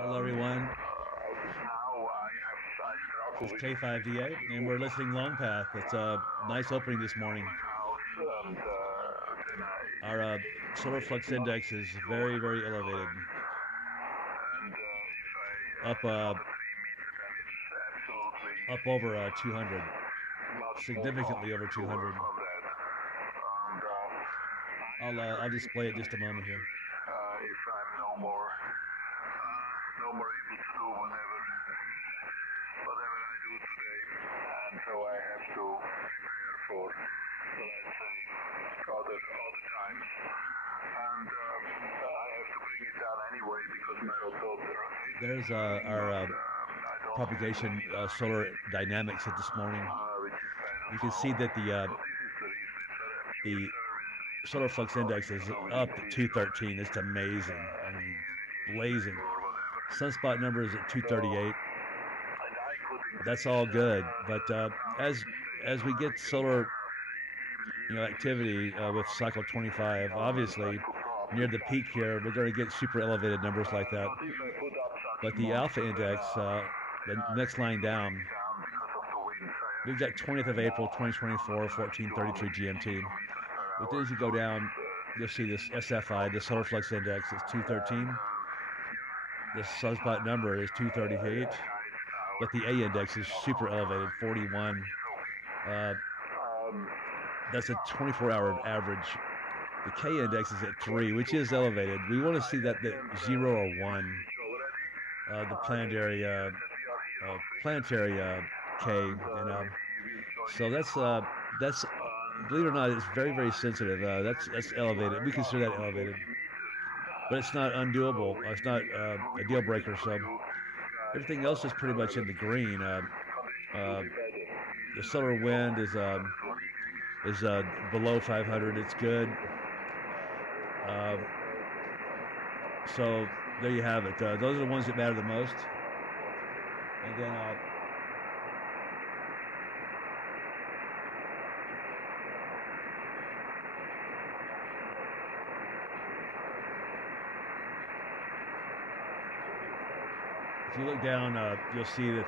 Hello, everyone. This is K5DA, and we're listening Long Path. It's a nice opening this morning. Our solar flux index is very, very elevated. Up over 200, significantly over 200. I'll display it just a moment here. If I'm no more able to do whatever I do today, and so I have to prepare for, let's say, other times, and I have to bring it down anyway because my rotor. There's our propagation solar dynamics at this morning. You can see that the solar flux index is up to 213. It's amazing. I mean, blazing. Sunspot number is at 238. That's all good. But as we get solar activity with cycle 25, obviously near the peak here, we're going to get super elevated numbers like that. But the alpha index, the next line down, we've got 20th of April 2024, 1433 GMT. But then as you go down, you'll see this SFI, the solar flux index, is 213. The sunspot number is 238. But the A index is super elevated, 41. That's a 24-hour average. The K index is at 3, which is elevated. We want to see that 0 or 1. The planetary K, and so that's believe it or not, it's very, very sensitive. That's elevated. We consider that elevated, but it's not undoable. It's not a deal breaker. So everything else is pretty much in the green. The solar wind is below 500. It's good. So there you have it. Those are the ones that matter the most. And then if you look down, you'll see that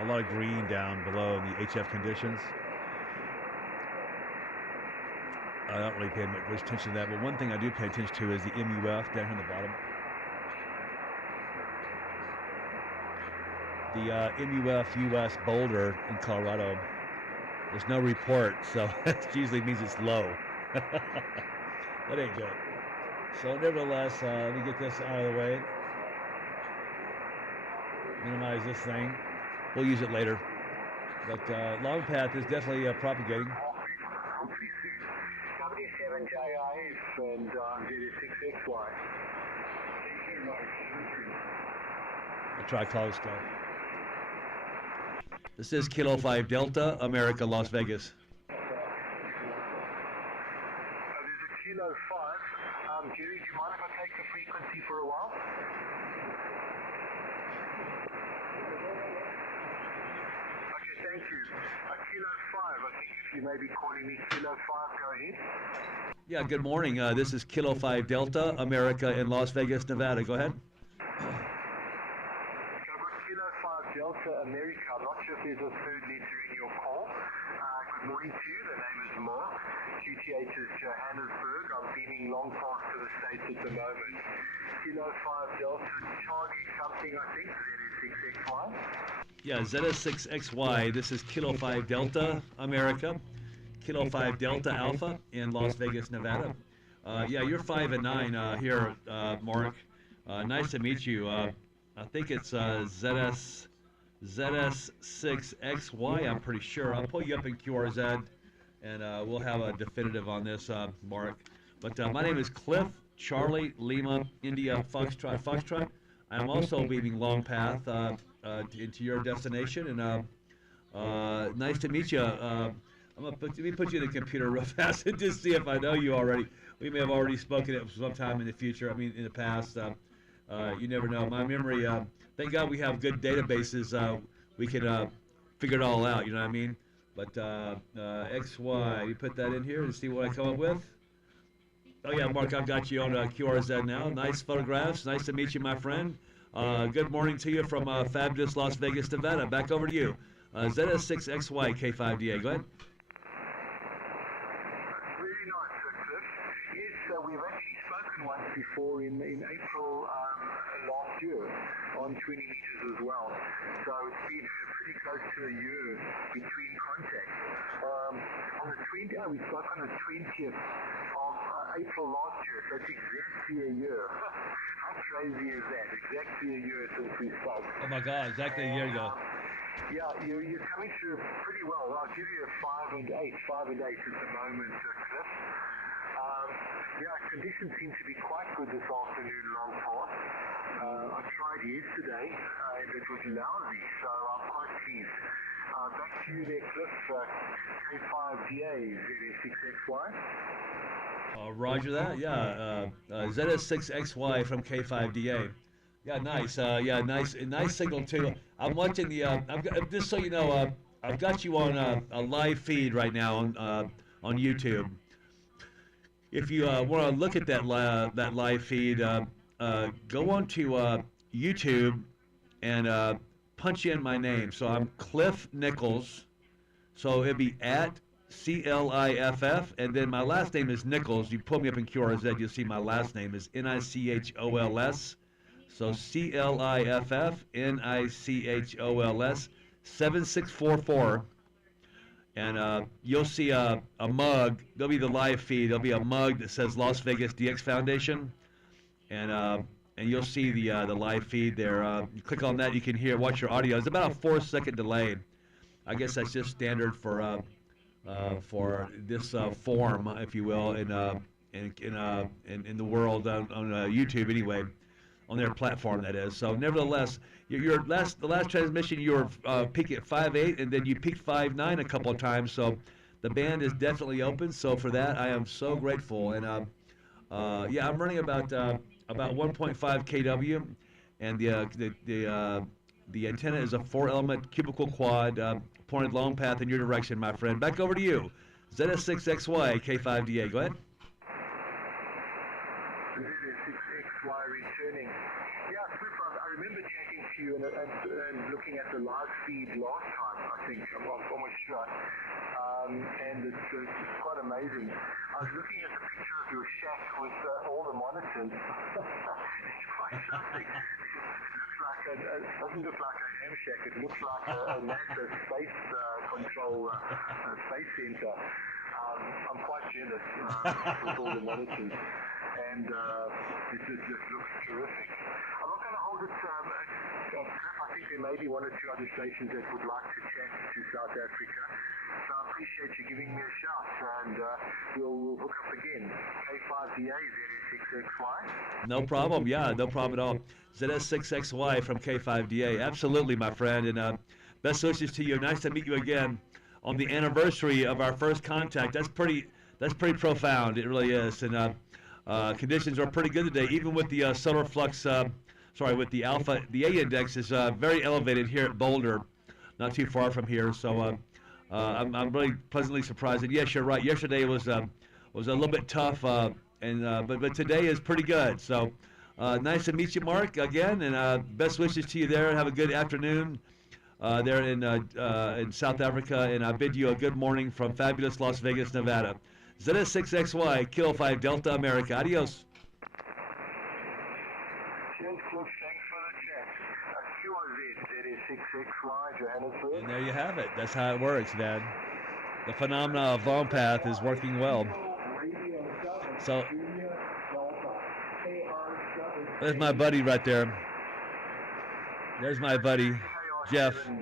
a lot of green down below in the HF conditions. I don't really pay much attention to that, but one thing I do pay attention to is the MUF down here on the bottom. The MUF US Boulder in Colorado, there's no report, so that usually means it's low. That ain't good. So nevertheless, let me get this out of the way. Minimize this thing. We'll use it later. But long path is definitely propagating. And D6XY. I'll try close guy. This is Kilo 5 Delta, America, Las Vegas. This is Kilo 5. Jerry, do you mind if I take the frequency for a while? Okay, thank you. Kilo 5, I think you may be calling me Kilo 5, go ahead. Yeah, good morning. This is Kilo 5 Delta, America in Las Vegas, Nevada. Go ahead. Kilo 5 Delta, America. I'm not sure if there's a third letter in your call. Good morning to you. The name is Mark. QTH is Johannesburg. I'm beaming long past to the States at the moment. Kilo 5 Delta, Charlie something, I think, ZS6XY. Yeah, ZS6XY. This is Kilo 5 Delta, America. Kilo 5 Delta Alpha in Las Vegas, Nevada. Yeah, you're 5 and 9 here, Mark. Nice to meet you. I think it's ZS6XY, I'm pretty sure. I'll pull you up in QRZ, and we'll have a definitive on this, Mark. But my name is Cliff, Charlie, Lima, India, Foxtrot. I'm also beaming long path into your destination, and nice to meet you. Let me put you in the computer real fast and just see if I know you already. We may have already spoken at some time in the future. I mean, in the past. You never know. My memory. Thank God we have good databases. We can figure it all out. You know what I mean? But XY, you put that in here and see what I come up with. Oh yeah, Mark, I've got you on QRZ now. Nice photographs. Nice to meet you, my friend. Good morning to you from fabulous Las Vegas, Nevada. Back over to you. ZS6XY K5DA. Go ahead. Really nice, Cliff. Yes, we've actually spoken once before in April last year on 20 meters as well. So it's been pretty close to a year between contacts. On the 20th, we spoke on the 20th of April last year, so it's exactly a year. How crazy is that? Exactly a year since we spoke. Oh my God, exactly a year ago. Yeah, you're coming through pretty well. I'll give you a 5 and 8. 5 and 8 at the moment, Cliff. Yeah, conditions seem to be quite good this afternoon, long pass. I tried yesterday, and it was lousy, so I'm quite pleased. Back to you there, Cliff. K5DA, ZS6XY. Roger that. Yeah, ZS6XY from K5DA. Yeah, nice. Yeah, nice signal too. I'm watching the. Just so you know, I've got you on a live feed right now on YouTube. If you want to look at that live feed, go on to YouTube and punch in my name. So I'm Cliff Nichols. So it'd be at CLIFF, and then my last name is Nichols. You pull me up in QRZ, you'll see my last name is NICHOLS. So CLIFF NICHOLS 7644. And you'll see a mug. There'll be the live feed. There'll be a mug that says Las Vegas DX Foundation, and you'll see the live feed there. You click on that, you can watch your audio. It's about a 4-second delay. I guess that's just standard for this form, if you will, in the world on YouTube anyway, on their platform that is. So nevertheless, the last transmission you were peaking at 5.8, and then you peaked 5.9 a couple of times. So the band is definitely open. So for that, I am so grateful. And yeah, I'm running about 1.5 kW, and the antenna is a 4-element cubical quad pointed long path in your direction, my friend. Back over to you, ZS6XY K5DA. Go ahead. ZS6XY returning. Yeah, Cliff, I remember chatting to you and looking at the live feed last time, I think. I'm almost sure. And it's quite amazing. I was looking at the picture of your shack with all the monitors. It's quite something. It doesn't look like a ham shack. It looks like a NASA space control space center. I'm quite jealous with all the monitors, and it just looks terrific. I'm not going to hold it. I think there may be one or two other stations that would like to chat to South Africa. So I appreciate you giving me a shout, and we'll hook up again. K5DA ZS6XY. No problem. Yeah, no problem at all. ZS6XY from K5DA. Absolutely, my friend. And best wishes to you. Nice to meet you again on the anniversary of our first contact. That's pretty profound. It really is. And conditions are pretty good today, even with the solar flux. With the alpha. The A index is very elevated here at Boulder, not too far from here. So I'm really pleasantly surprised. And yes, you're right. Yesterday was a little bit tough, but today is pretty good. So. Nice to meet you, Mark, again, and best wishes to you there. Have a good afternoon there in South Africa, and I bid you a good morning from fabulous Las Vegas, Nevada. ZS6XY, Kill 5 Delta America. Adios. Cheers, Cliff. Thanks for the chat. QRZ, ZS6XY, Johannesburg. And there you have it. That's how it works, man. The phenomena of long path is working well. So. There's my buddy right there. There's my buddy, Jeff. Good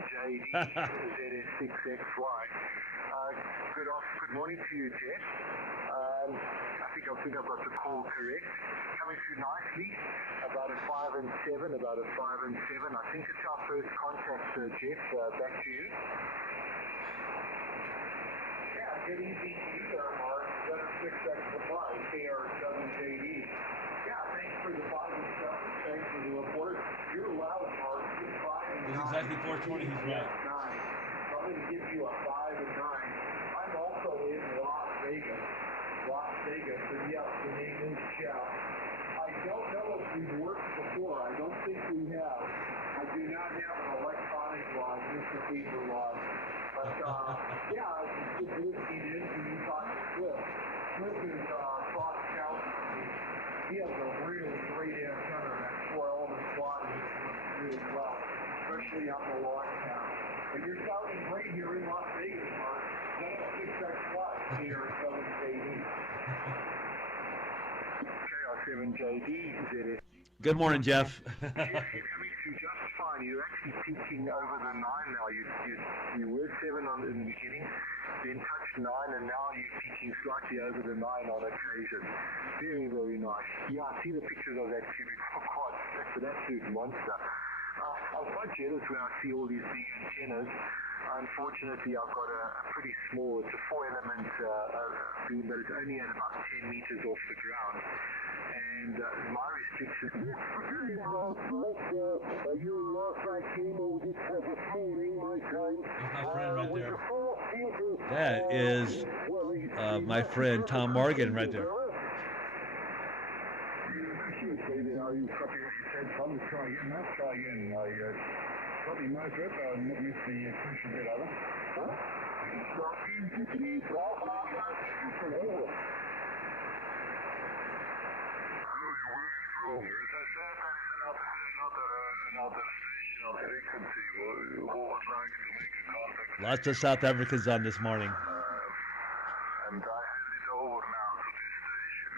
morning to you, Jeff. I think I've got the call correct. Coming through nicely, about a 5 and 7, about a 5 and 7. I think it's our first contact, Jeff. Back to you. Yeah, good evening to you there, Mark. ZS6XY, KR7JD. Thanks for the 5 and 7. Thanks for the report. You're loud, Mark. It was exactly 420. He's right. 9. I'm going to give you a 5 and 9. I'm also in Las Vegas. Las Vegas, and yes, the name is Jeff. I don't know if we've worked before. I don't think we have. I do not have an electronic log, just a paper log. But, yeah, I was just listening in to you talk to Cliff. Cliff is cross county. He has a really great antenna that's where all the squad is really well, especially on the long town. But you're sounding great here in Las Vegas, Mark. That's 6XY here at 7JD. KR7JD, ZS. Good morning, Jeff. You're coming through just fine. You're actually peaking over the 9 now. You were 7 in the beginning, then touched 9, and now you're peaking slightly over the 9 on occasion. Very, very nice. Yeah, I see the pictures of that Cubical quad. That's an absolute monster. I'm quite jealous when I see all these big antennas. Unfortunately, I've got a pretty small, it's a 4-element beam, but it's only at about 10 meters off the ground. And my restriction... That is my friend Tom Morgan right there. Try again. Probably most of it, I missed the crucial bit of it. Lots of South Africans on this morning. And I hand it over now to this station,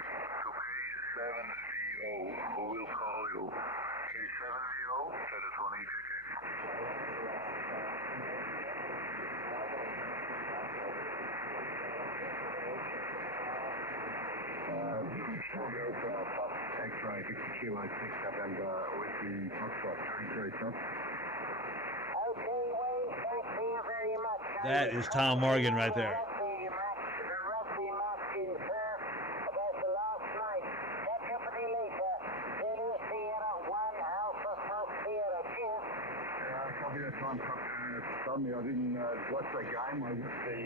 to K7VO, who will call you. K7VO, that is one EKK. X-ray, Kilo 6 November with the Foxtrot, carrying through, son. Okay, Wayne, thank you very much. That is Tom Morgan right there. Suddenly I didn't watch that game. I watched the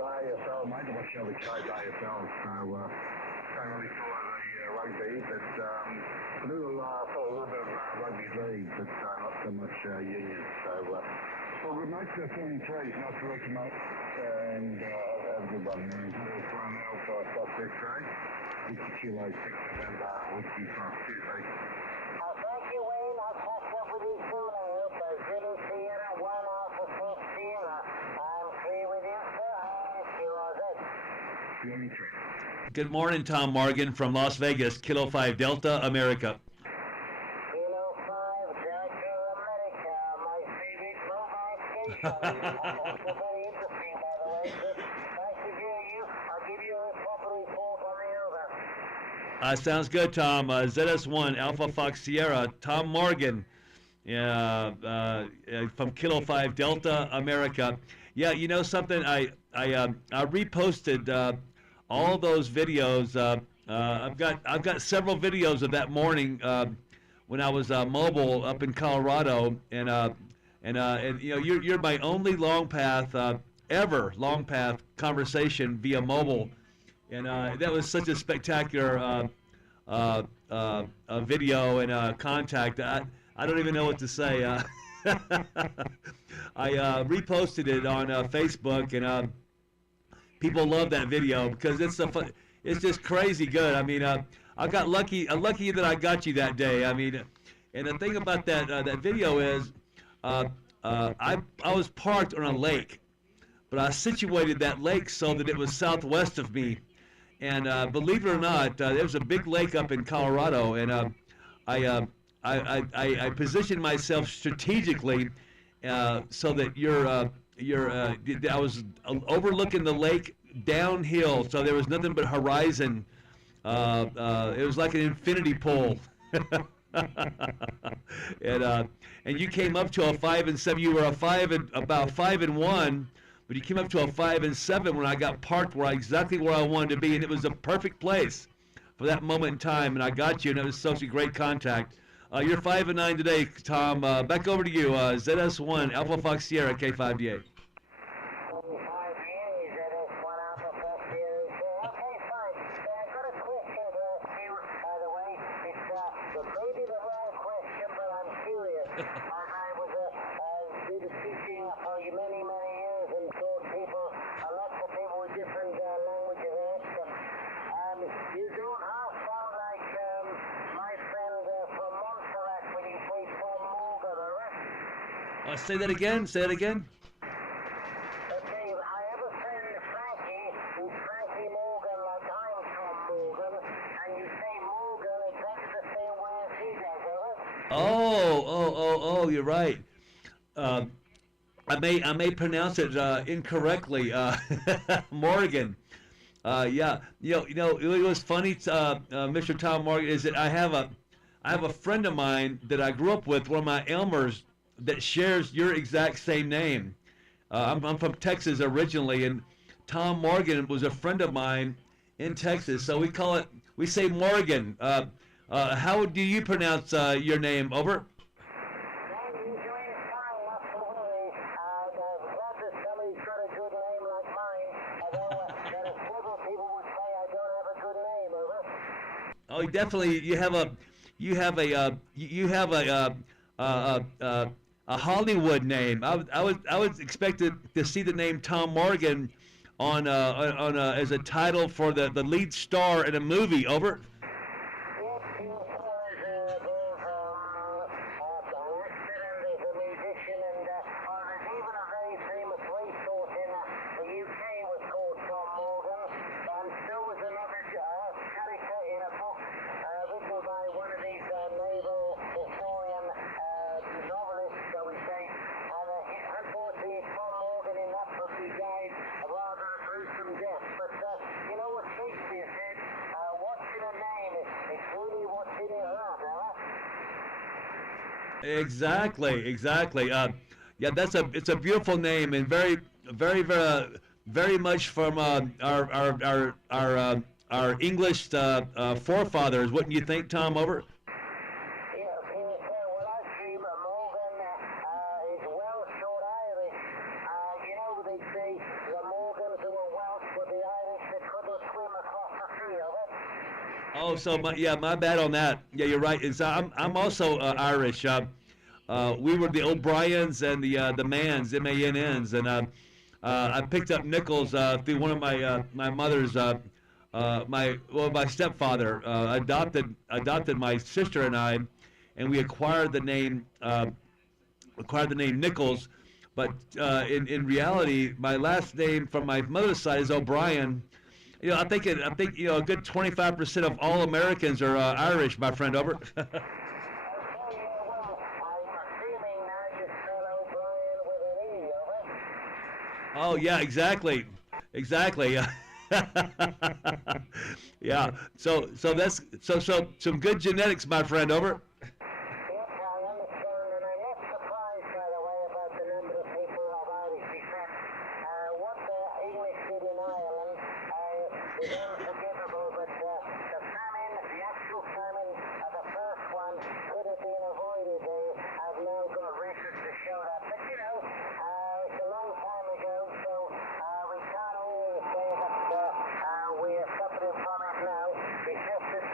AFL, mate. I watched the other code AFL, so don't really follow the rugby, but I do follow a little bit of rugby league, but not so much union. So, well, good mate, 43, nice to work you, mate, and have a good one. We'll throw an Alpha Fox X-ray, Kilo 6 November, Whiskey Fox Tuesday. Thank you, Wayne. I'll catch up with you soon. I hope Zulu Sierra 1 Alpha Fox Sierra. I'm free with you, sir. Good morning, Tom Morgan from Las Vegas, Kilo 5 Delta, America. Kilo 5 Delta, America, my favorite mobile station. Also very interesting, by the way. Nice to hear you. I'll give you a proper report on the over. Sounds good, Tom. ZS1 Alpha Fox Sierra, Tom Morgan, from Kilo 5 Delta, America. Yeah, you know something? I reposted all those videos. I've got several videos of that morning when I was mobile up in Colorado, and you know you're my only long path conversation via mobile, and that was such a spectacular video and contact. I don't even know what to say. I reposted it on Facebook, and people love that video because it's just crazy good. I mean, I got lucky that I got you that day. I mean, and the thing about that video is, I was parked on a lake, but I situated that lake so that it was southwest of me, and believe it or not, there was a big lake up in Colorado, and I positioned myself strategically so that I was overlooking the lake downhill, so there was nothing but horizon. It was like an infinity pool. And you came up to a 5 and 7. You were about 5 and 1, but you came up to a 5 and 7 when I got parked exactly where I wanted to be, and it was a perfect place for that moment in time. And I got you, and it was such a great contact. You're 5 and 9 today, Tom. Back over to you. ZS1 Alpha Fox Sierra K5DA. many, many years and taught people, lots of people with different languages and accents. You don't half sound like my friend from Montserrat when you say Tom Morgan, alright? Say that again. Say that again. Okay, I have a friend, Frankie, who's Frankie Morgan, like I'm Tom Morgan, and you say Morgan exactly the same way as he does, alright? Oh, you're right. I may pronounce it incorrectly. Morgan. Yeah. It was funny. Mr. Tom Morgan, is that I have a friend of mine that I grew up with, one of my Elmers, that shares your exact same name. I'm from Texas originally, and Tom Morgan was a friend of mine in Texas, so we say Morgan. How do you pronounce your name? Over. Well, you're doing fine, not to worry. I'm glad that somebody's got a good name like mine, although there are several people would say I don't have a good name, alright? Oh, definitely. You have a Hollywood name. I was expected to see the name Tom Morgan on as a title for the lead star in a movie. Over. Yes, he was there's an actor and there's a musician and there's even a very famous racehorse in the UK was called Tom Morgan, and so was another character in a book written by one of these naval historian novelists, shall we say, and unfortunately Tom Morgan in that book he died a rather gruesome death, but you know what Shakespeare said, what's in a name, it's really what's in your heart, Exactly. Yeah, it's a beautiful name and very much from our English forefathers. Wouldn't you think, Tom? Over. Yes, well, actually, Morgan is Welsh or Irish. You know, they say the Morgans who were Welsh were the Irish that couldn't swim across the field. Oh, so my bad on that. Yeah, you're right. I'm also Irish. We were the O'Briens and the Manns, MANNs, and I picked up Nichols through one of my mother's my stepfather adopted my sister and I, and we acquired the name Nichols. But in reality, my last name from my mother's side is O'Brien. I think a good 25% of all Americans are Irish, my friend. Over. Okay, yeah, well, I'm assuming now you spell O'Brien with an E, over. Oh yeah, exactly. Yeah. So that's some good genetics, my friend. Over. Yes, I understand, and I'm not surprised, by the way, about the number of people of Irish descent. What the English did in Ireland is unforgivable, but the famine, the actual famine, the first one, could have been avoided. They have now got records to show that. But, it's a long time ago, so we can't always say that we are suffering from it now. It's just that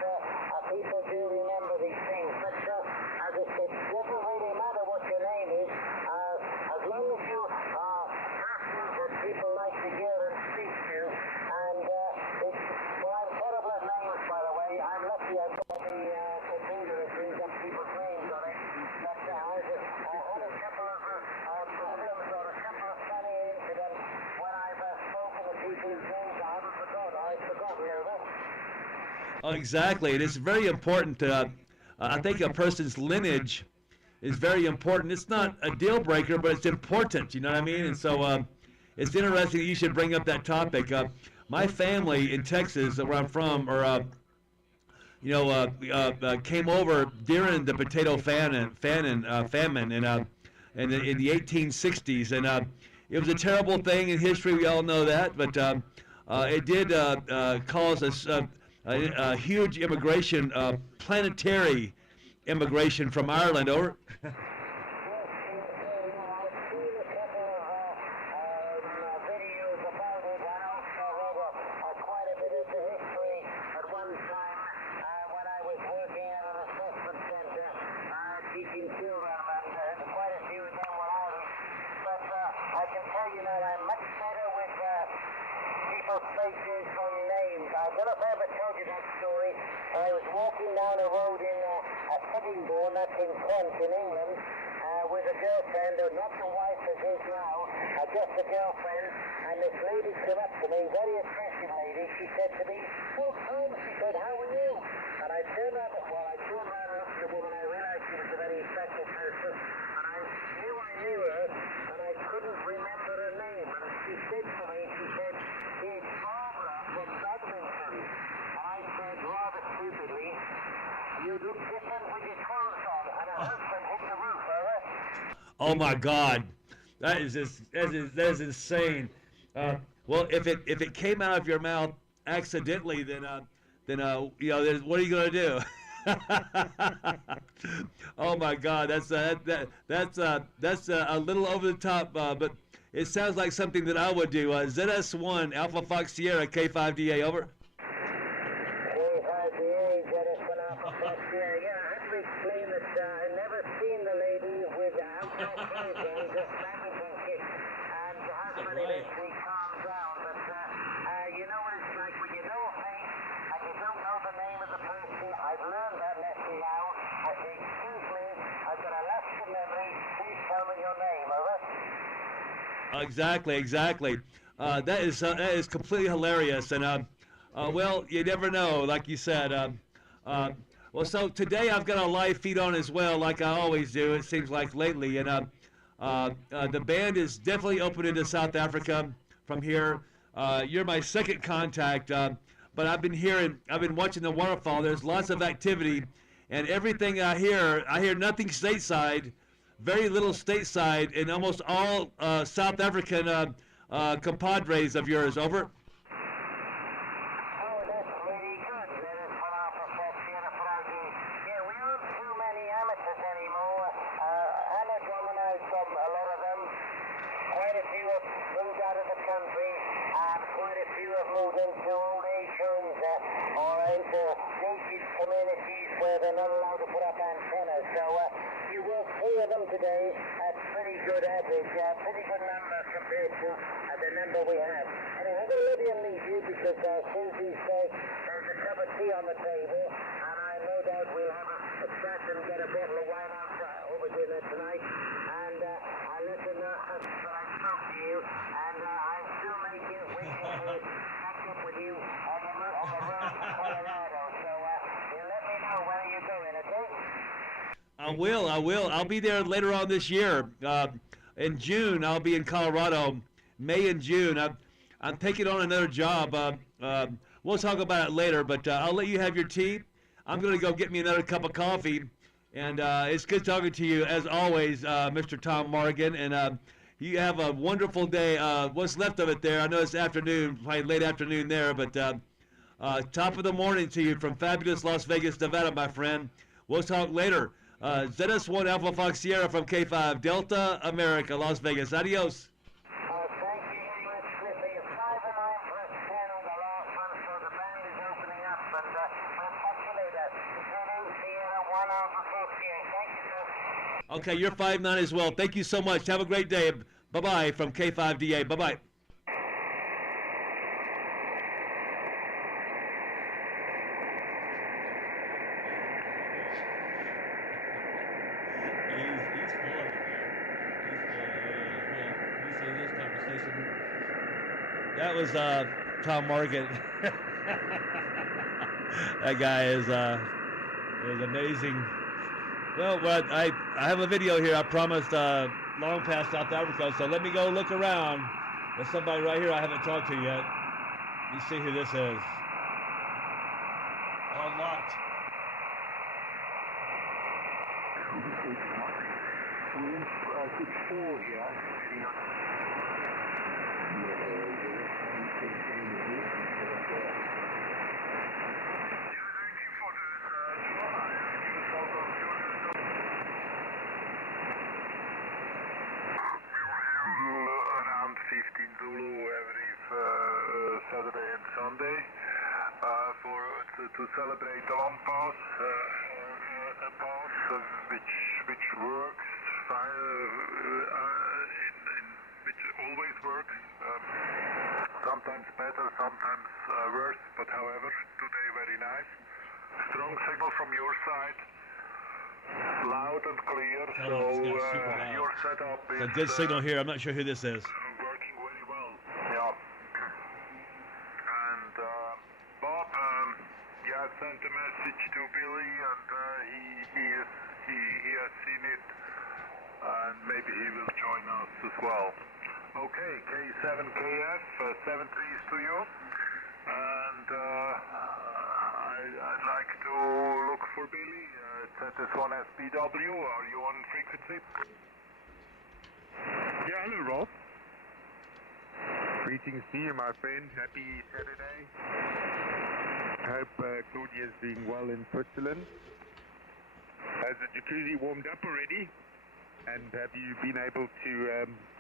people do remember these things. But as I said, it doesn't really matter what your name is, as long as you are persons that people like to hear and speak to. And I'm terrible at names, by the way. I'm lucky I've got the computer that brings up people's names on it. But I had a couple of problems or a couple of funny incidents when I've spoken to people whose names I haven't forgotten. I've forgotten, Oh, exactly. It is very important. I think a person's lineage is very important. It's not a deal breaker, but it's important. You know what I mean? And so it's interesting that you should bring up that topic. My family in Texas, where I'm from, came over during the potato famine in the 1860s, and it was a terrible thing in history. We all know that, but it did cause a huge immigration, planetary immigration from Ireland. Over. Videos about it, and also read quite a bit of the history at one time when I was working at an assessment center teaching children, and quite a few of them were Irish. But I you know, I'm much better with people's faces and names. I don't know if I ever told you that story. I was walking down a road in Sittingbourne, that's in Kent, in England, with a girlfriend, not the wife as is now, just a girlfriend, and this lady came up to me, very attractive lady. She said to me, "Oh, Tom," she said, "how are you?" And I turned around, and looked at the woman. I realized she was a very attractive person, and I knew her, and I couldn't remember her name. And she said to me, she said, "It's Barbara from Badminton." And I said, rather stupidly, "You look different with your clothes on," and her husband hit the roof, over. Oh my God, that is insane. Well, if it came out of your mouth accidentally, then you know, what are you gonna do? Oh my God, that's a little over the top, but it sounds like something that I would do. ZS1 Alpha Fox Sierra K5DA, over. K5DA, ZS1 Alpha Fox Sierra. Yeah, I have to explain that I've never seen the lady with outdoor clothes on, just badminton kits, and her husband eventually calmed down. But you know what it's like when you know a face and you don't know the name of the person. I've learned that lesson now. I say, "Excuse me, I've got a lapse of memory. Please tell me your name," over. Exactly. That is completely hilarious, and well, you never know, like you said. Well, so today I've got a live feed on as well, like I always do. It seems like lately, and the band is definitely open into South Africa from here. You're my second contact, but I've been watching the waterfall. There's lots of activity, and everything I hear nothing stateside, very little stateside, and almost all South African compadres of yours, over. Oh, that's really good. That is what Alpha Fox Sierra Friday. Yeah, we aren't too many amateurs anymore. Anna dominates from a lot of them. Quite a few have moved out of the country, and quite a few have moved into old age homes or into gated communities where they're not allowed to put up antennas. So you will see them today at pretty good average, pretty good number compared to the number we have. Anyway, I'm going to let you leave you because Susie says there's a cup of tea on the table, and I no doubt we'll have a chat and get a bottle of wine out over dinner tonight. And I'll let them know that I spoke to you, and I'm still wishing to catch up with you on the road to Colorado. So you let me know when you're going, okay? I will. I'll be there later on this year. In June, I'll be in Colorado. May and June. I'm taking on another job. We'll talk about it later, but I'll let you have your tea. I'm going to go get me another cup of coffee. And it's good talking to you, as always, Mr. Tom Morgan. And you have a wonderful day. What's left of it there? I know it's afternoon, probably late afternoon there, but top of the morning to you from fabulous Las Vegas, Nevada, my friend. We'll talk later. ZS1 Alpha Fox Sierra from K5 Delta America, Las Vegas. Adios. Thank you very much, Cliff. You're 5 and 9 for us 10 on the last one, so the band is opening up. And we'll talk to you later. Zulu Sierra 1 Alpha Fox Sierra. Thank you, sir. Okay, you're 5'9" as well. Thank you so much. Have a great day. Bye-bye from K5DA. Bye-bye. He's full of it, man. This conversation. That was Tom Morgan. That guy is amazing. Well, I have a video here. I promised long past South Africa, so let me go look around. There's somebody right here I haven't talked to yet. You see who this is. Unlocked. Zulu every Saturday and Sunday to celebrate the long pass, a pass which works fine, in which all always works. Sometimes better, sometimes worse, but however, today very nice. Strong signal from your side. Loud and clear, Tell him it's got super loud. your setup is It's a good signal here. I'm not sure who this is. working very well. Yeah. And Bob, yeah, sent a message to Billy, and he has seen it, and maybe he will join us as well. Okay, K7KF, 7 trees to you, and I'd like to look for Billy. ZS1SBW, are you on frequency? Yeah, hello Rob. Greetings to you, my friend. Happy Saturday. Hope Claudia's doing well in Switzerland. Has the jacuzzi warmed up already? And have you been able to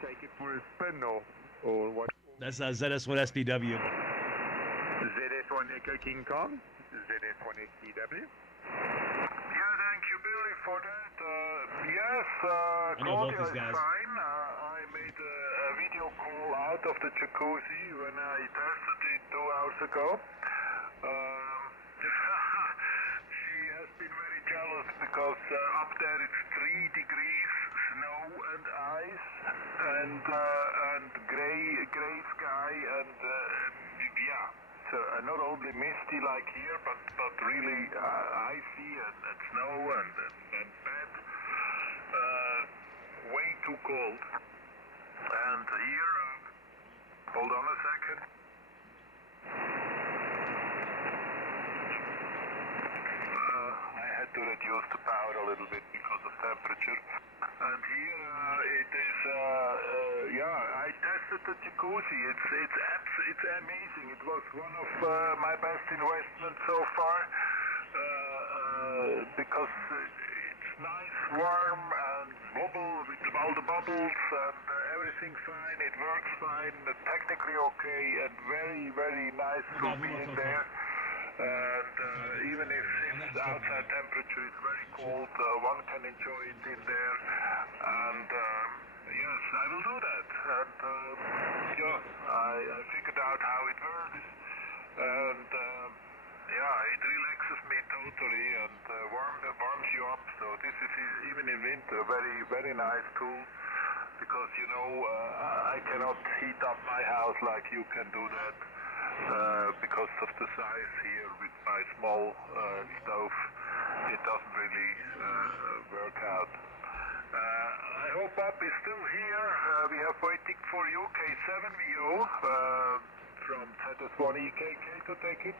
take it for a spin or what? That's ZS1 SBW. ZS1 Echo King Kong? ZS1 SBW? Yeah, thank you, Billy, for that. Yes, I know both Claudia these is guys. fine. I made a video call out of the jacuzzi when I tested it 2 hours ago. She has been very jealous because up there it's 3 degrees, snow and ice, and gray sky, and yeah. Not only misty like here, but really icy and snow and bad. Way too cold. And here, hold on a second. I had to reduce the power a little bit because of temperature. And here it is, yeah, I tested the jacuzzi. It's amazing. It was one of my best investments so far because it's nice, warm, and bubble with all the bubbles and everything fine. It works fine, technically okay, and very, very nice to be in there. And even if the outside temperature is very cold, one can enjoy it in there. And yes, I will do that. And yeah, I figured out how it works. And yeah, it relaxes me totally and warms you up. So this is even in winter very, very nice tool. Because you know, I cannot heat up my house like you can do that. Because of the size here with my small stove, it doesn't really work out. I hope Bob is still here. We are waiting for you, K7VO from ZS1EKK to take it.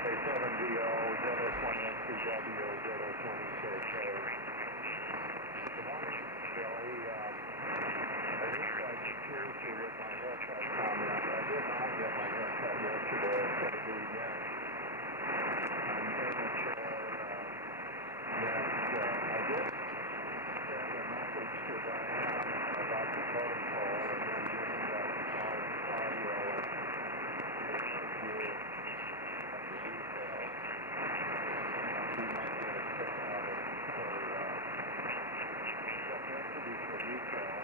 K7VO, ZS1SBW, ZS1EKK. Good morning, Billy. I just got curious to get my haircut comment. I did not get my haircut yesterday. It's going to be next. I'm making sure that I did send a message to Diane about the protocol, and then Jimmy got the audio and review of the details. We might get a kick out of it for publicity for detail.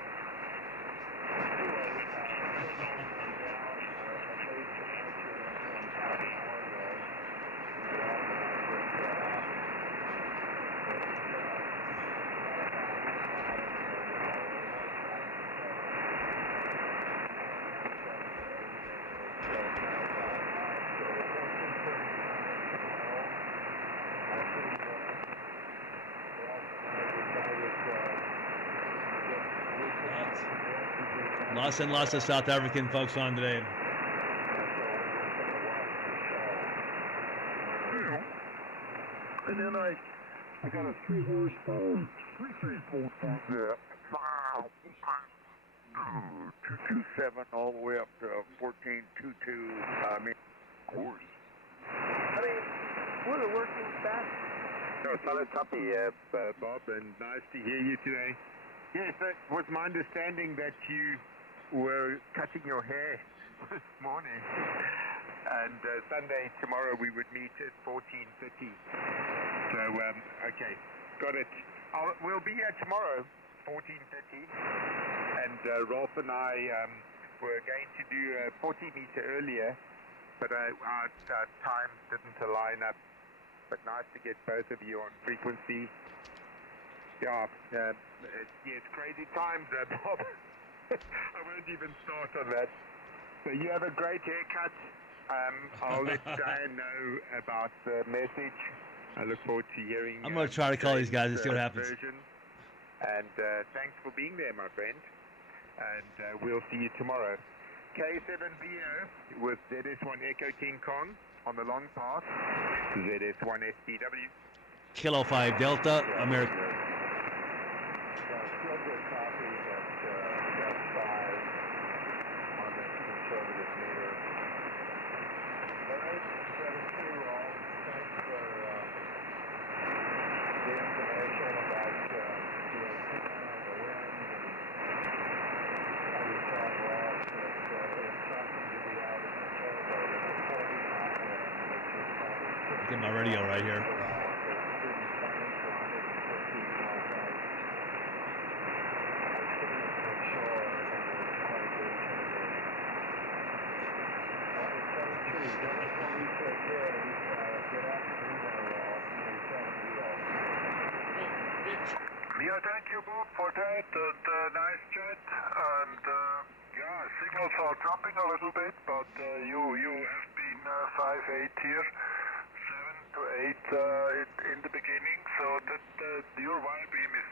Lots and lots of South African folks on today. And then I got a 3-horse phone, 3-phase phone there. 227 all the way up to 1422. I mean, of course. I mean, we're the working fast. No, solid copy, Bob, and nice to hear you today. Yes, it was my understanding that you were cutting your hair this morning. And Sunday, tomorrow, we would meet at 14:30. So, okay, got it. We'll be here tomorrow. 14:30, and Rolf and I were going to do a 40 meter earlier, but our times didn't align up. But nice to get both of you on frequency. Yeah, it's crazy times, Bob. I won't even start on that. So you have a great haircut. I'll let Diane know about the message. I look forward to hearing. I'm going to try to call these guys and see what happens. Version. And thanks for being there, my friend. And we'll see you tomorrow. K7BO with ZS1 Echo King Kong on the long path. ZS1 SPW. Kilo 5 Delta, America. Still good copy at 5 on the conservative meter. All right, that is true, all. Thanks for the information about the wind and how you saw Ross that it's something to be out in the sailboat at the 40 knot wind, which is probably Get my radio right here. Yeah, thank you, Bob, for that. Nice chat. And yeah, signals are dropping a little bit, but you have been 5-8 here, 7 to 8 in the beginning. So that your wire beam is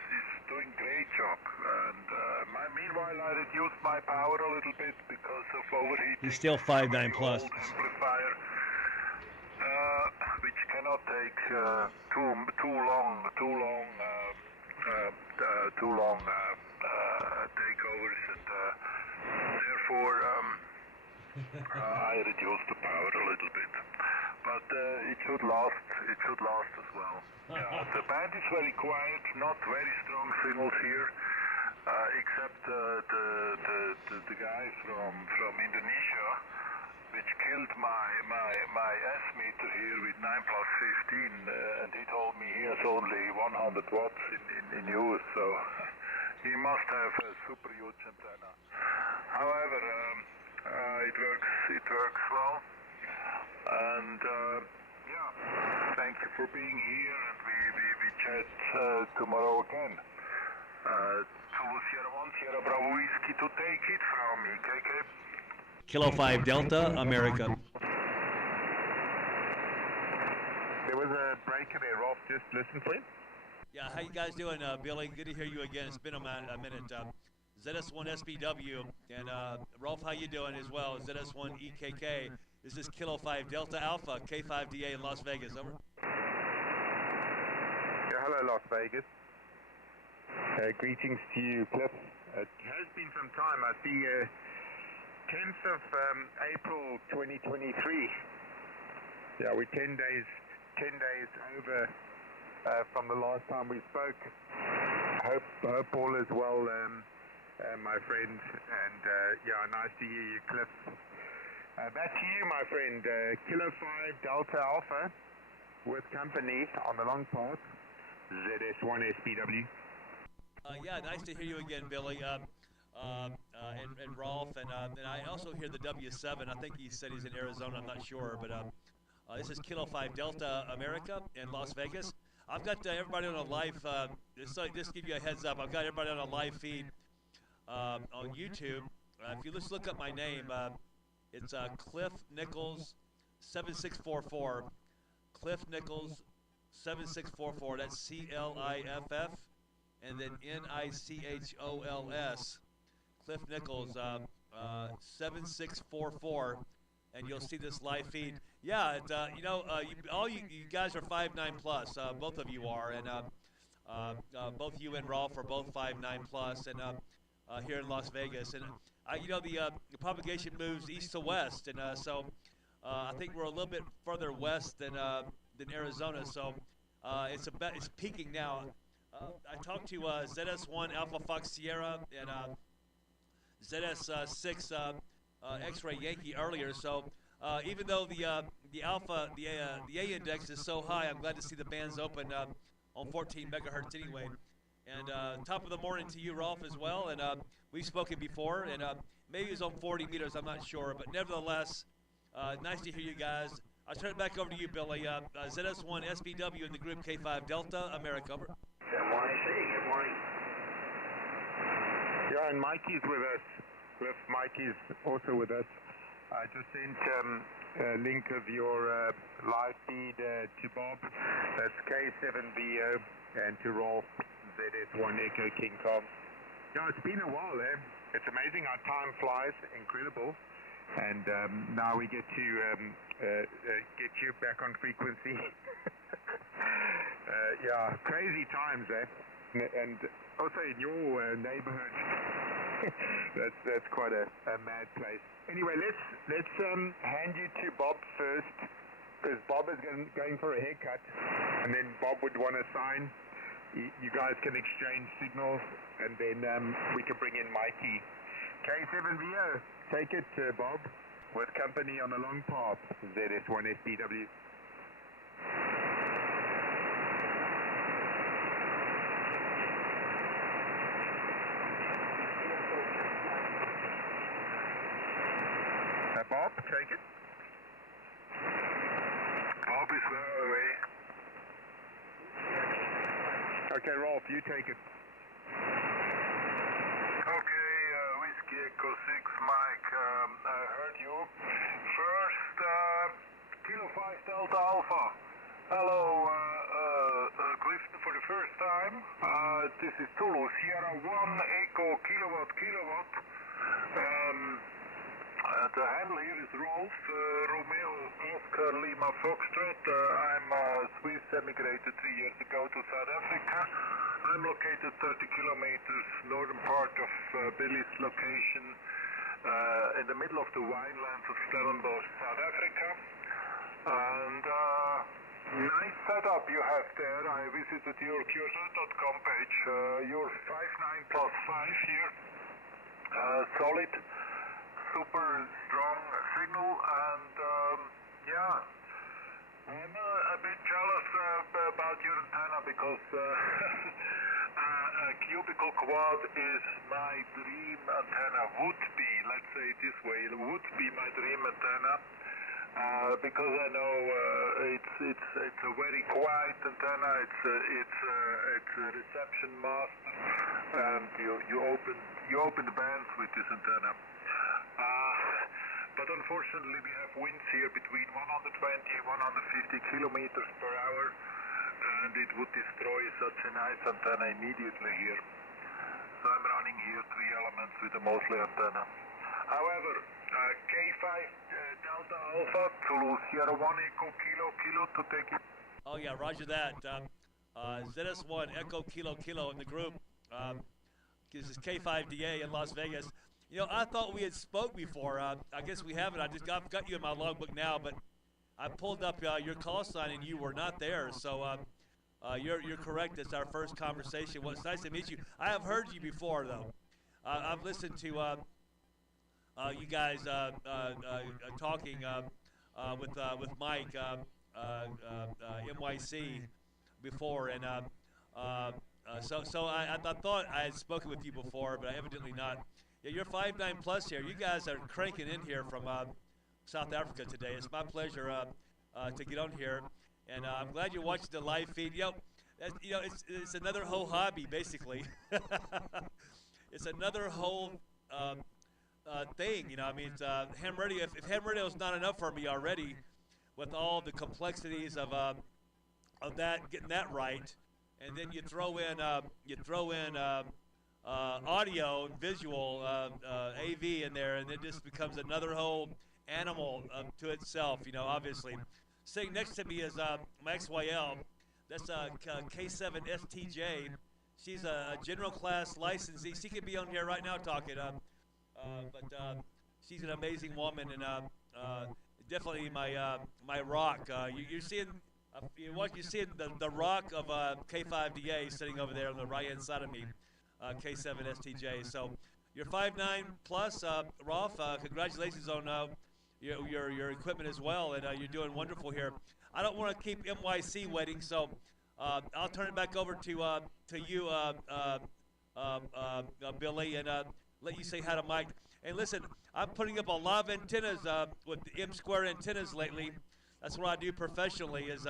doing great job. And meanwhile, I reduced my power a little bit because of overheating. He's still 5'9" plus. Amplifier, which cannot take too long takeovers, and therefore I reduced the power a little bit. But it should last. It should last as well. The band is very quiet, not very strong signals here, except the guy from Indonesia, which killed my S meter here with 9+15, and he told me he has only 100 watts in use, so he must have a super huge antenna. However, it works well, and yeah, thank you for being here, and we chat tomorrow again. Zulu Sierra 1 Sierra Bravo Whiskey to take it from me, KK. Kilo 5 Delta, America. There was a breaker there, Rolf. Just listen, please. Yeah, how you guys doing, Billy? Good to hear you again. It's been a minute. ZS1 SBW, and Rolf, how you doing as well? ZS1 EKK. This is Kilo 5 Delta Alpha, K5DA in Las Vegas. Over. Yeah, hello, Las Vegas. Greetings to you, Cliff. It has been some time. I see 10th of April 2023. Yeah, we're 10 days over from the last time we spoke. Hope all is well, my friend. And yeah, nice to hear you, Cliff. Back to you, my friend. Kilo 5 Delta Alpha with company on the long path. ZS1 SPW. Yeah, nice to hear you again, Billy. And Rolf, and I also hear the W7. I think he said he's in Arizona. I'm not sure, but this is Kilo 5 Delta America in Las Vegas. I've got everybody on a live. Just give you a heads up. I've got everybody on a live feed on YouTube. If you just look up my name, it's Cliff Nichols 7644. Cliff Nichols 7644. That's CLIFF. And then NICHOLS, Cliff Nichols, 7644, and you'll see this live feed. Yeah, you guys are 5'9" plus, both of you are, and both you and Rolf are both 5'9" plus, and here in Las Vegas, and the propagation moves east to west, and so I think we're a little bit further west than Arizona, so it's peaking now. I talked to ZS1 Alpha Fox Sierra and ZS6 X-Ray Yankee earlier. So even though the alpha, the A index is so high, I'm glad to see the bands open on 14 megahertz anyway. And top of the morning to you, Rolf, as well. And we've spoken before, and maybe it was on 40 meters, I'm not sure. But nevertheless, nice to hear you guys. I'll turn it back over to you, Billy. ZS1 SBW in the group K5 Delta, America. Over. Good morning, City. Good morning. Yeah, and Mikey's with us. Cliff, Mikey's also with us. I just sent a link of your live feed to Bob. That's K7VO, and to Rolf, ZS1 Echo King Kong. Yeah, it's been a while, eh? It's amazing how time flies. Incredible. And now we get to get you back on frequency. Yeah, crazy times, eh? And also in your neighborhood, that's quite a mad place. Anyway, let's hand you to Bob first, because Bob is going for a haircut, and then Bob would want to sign. You guys can exchange signals, and then we can bring in Mikey. K7VO, take it, Bob, with company on a long path, ZS1 SBW. Bob, take it. Bob is well away. Okay, Rolf, you take it. Okay, Whiskey Echo 6, Mike, I heard you. First, Kilo 5 Delta Alpha. Hello, Clifton for the first time. This is Tulu, Sierra 1 Echo Kilowatt. The handle here is Rolf, Romeo Oscar Lima Foxtrot. I'm Swiss, emigrated 3 years ago to South Africa. I'm located 30 kilometers northern part of Billy's location, in the middle of the winelands of Stellenbosch, South Africa. And nice setup you have there. I visited your QSL.com page. Your 5.9 plus 5 here. Solid. Super strong signal, and yeah, I'm a bit jealous about your antenna, because a cubical quad is my dream antenna, would be, let's say it this way, it would be my dream antenna, because I know it's a very quiet antenna, it's a reception master, and you open the bands with this antenna. But unfortunately we have winds here between 120 and 150 kilometers per hour, and it would destroy such a nice antenna immediately here. So I'm running here 3 elements with a Mosley antenna. However, K5 Delta Alpha Zulu Sierra 1 Echo Kilo to take it. Oh yeah, roger that. ZS1 Echo Kilo in the group. This is K5DA in Las Vegas. You know, I thought we had spoke before. I guess we haven't. I've got you in my logbook now, but I pulled up your call sign and you were not there. So you're correct. It's our first conversation. Well, it's nice to meet you. I have heard you before, though. I've listened to you guys talking with Mike MYC before, and so I thought I had spoken with you before, but evidently not. Yeah, you're 5.9 plus here. You guys are cranking in here from South Africa today. It's my pleasure to get on here, and I'm glad you're watching the live feed. You know, it's another whole hobby, basically. It's another whole thing. You know, I mean, it's, ham radio. If ham radio is not enough for me already, with all the complexities of that, getting that right, and then you throw in audio, visual, AV in there, and it just becomes another whole animal to itself, you know, obviously. Sitting next to me is my XYL. That's K7 STJ. She's a general class licensee. She could be on here right now talking, but she's an amazing woman, and definitely my rock. You're seeing you're seeing the rock of K5DA sitting over there on the right hand side of me. K7 STJ. So you're 5.9 plus, Rolf. Congratulations on your equipment as well, and you're doing wonderful here. I don't want to keep MYC waiting, so I'll turn it back over to you, Billy, and let you say hi to Mike. And listen, I'm putting up a lot of antennas with the M-square antennas lately. That's what I do professionally is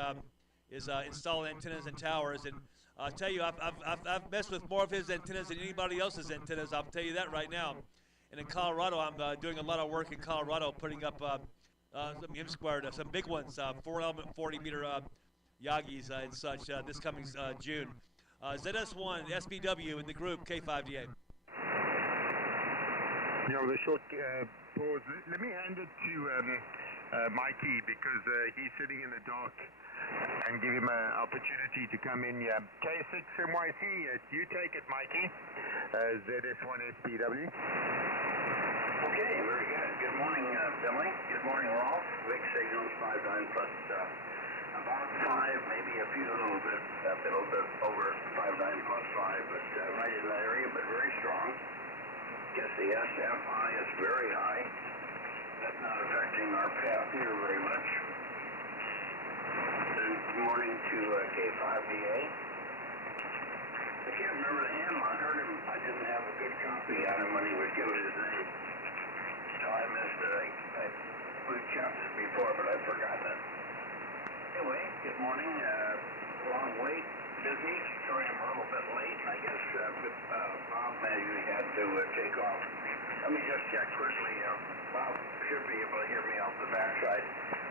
install antennas and towers. And I'll tell you, I've messed with more of his antennas than anybody else's antennas. I'll tell you that right now. And in Colorado, I'm doing a lot of work in Colorado, putting up some M-squared, some big ones, 4-element, 40-meter Yagis and such this coming June. ZS1, SBW in the group, K5DA. With a short pause, let me hand it to Mikey because he's sitting in the dark, and give him an opportunity to come in here. K6MYC, you take it, Mikey. ZS1SPW. Okay, very good. Good morning, Billy. Good morning, Rolf. Big signals, 5-9 plus about 5, maybe a little bit over 5-9 plus 5, but right in that area, but very strong. Guess the SFI is very high. That's not affecting our path here very much. Good morning to K5DA. I can't remember the handle. I heard him. I didn't have a good copy on him when he was giving his name. So I missed it. We've counted before, but I forgot that. Anyway, good morning. Long wait. Busy. Sorry I'm a little bit late. I guess Bob maybe had to take off. Let me just check quickly. Bob should be able to hear me off the backside.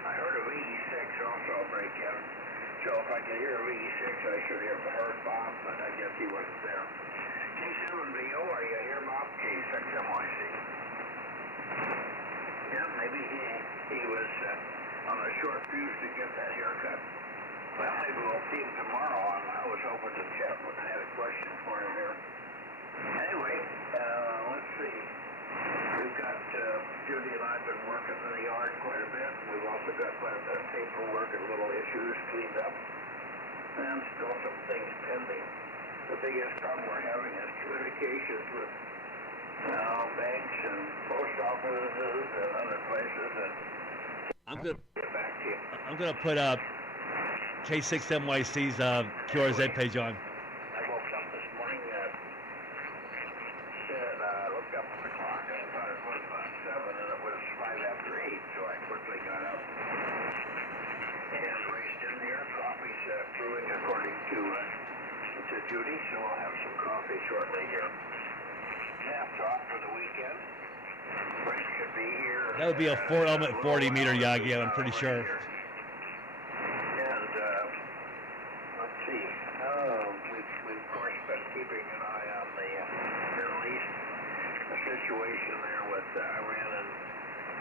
I heard a VE6 also break in. So if I can hear a VE6, I should have heard Bob, but I guess he wasn't there. K7BO, are you here, Bob? K6MYC. Yeah, maybe he was on a short fuse to get that haircut. Well, maybe we'll see him tomorrow. I was hoping to chat with him. I had a question for him here. Anyway, let's see. We've got Judy and I have been working in the yard quite a bit. We've also got quite a bit of paperwork and little issues cleaned up. And still some things pending. The biggest problem we're having is communications with banks and post offices and other places. And I'm gonna get back to you. I'm gonna put K6MYC's QRZ page on. I woke up this morning and looked up at the clock and I thought it was about 7 and it was 5 after 8, so I quickly got up and raced in here. Coffee's brewing according to Judy, so I'll have some coffee shortly here. Snaps off for the weekend. Brent should be here. That would be a 4-element 40-meter Yagi, I'm pretty sure. And let's see. We've of course been keeping an eye on the Middle East, the situation there with Iran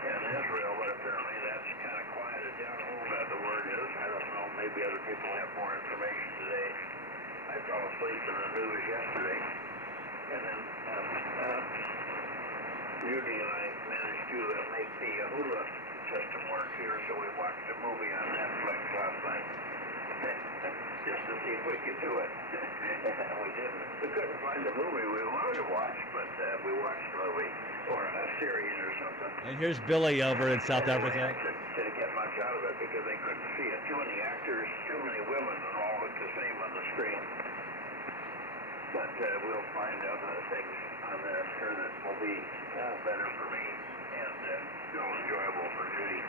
and Israel, but apparently that's kind of quieted down a little bit. The word is, I don't know, maybe other people have more information today. I fell asleep in the news yesterday, and then Judy and I managed to make the hula system work here, so we watched a movie on Netflix last night just to see if we could do it. And we didn't. We couldn't find the movie we wanted to watch, but we watched a movie or a series or something. And here's Billy over in South Africa. Didn't get much out of it because they couldn't see it. Too many actors, too many women, and all look the same on the screen. But we'll find out other things on there here that will be better for me and still enjoyable for Judy.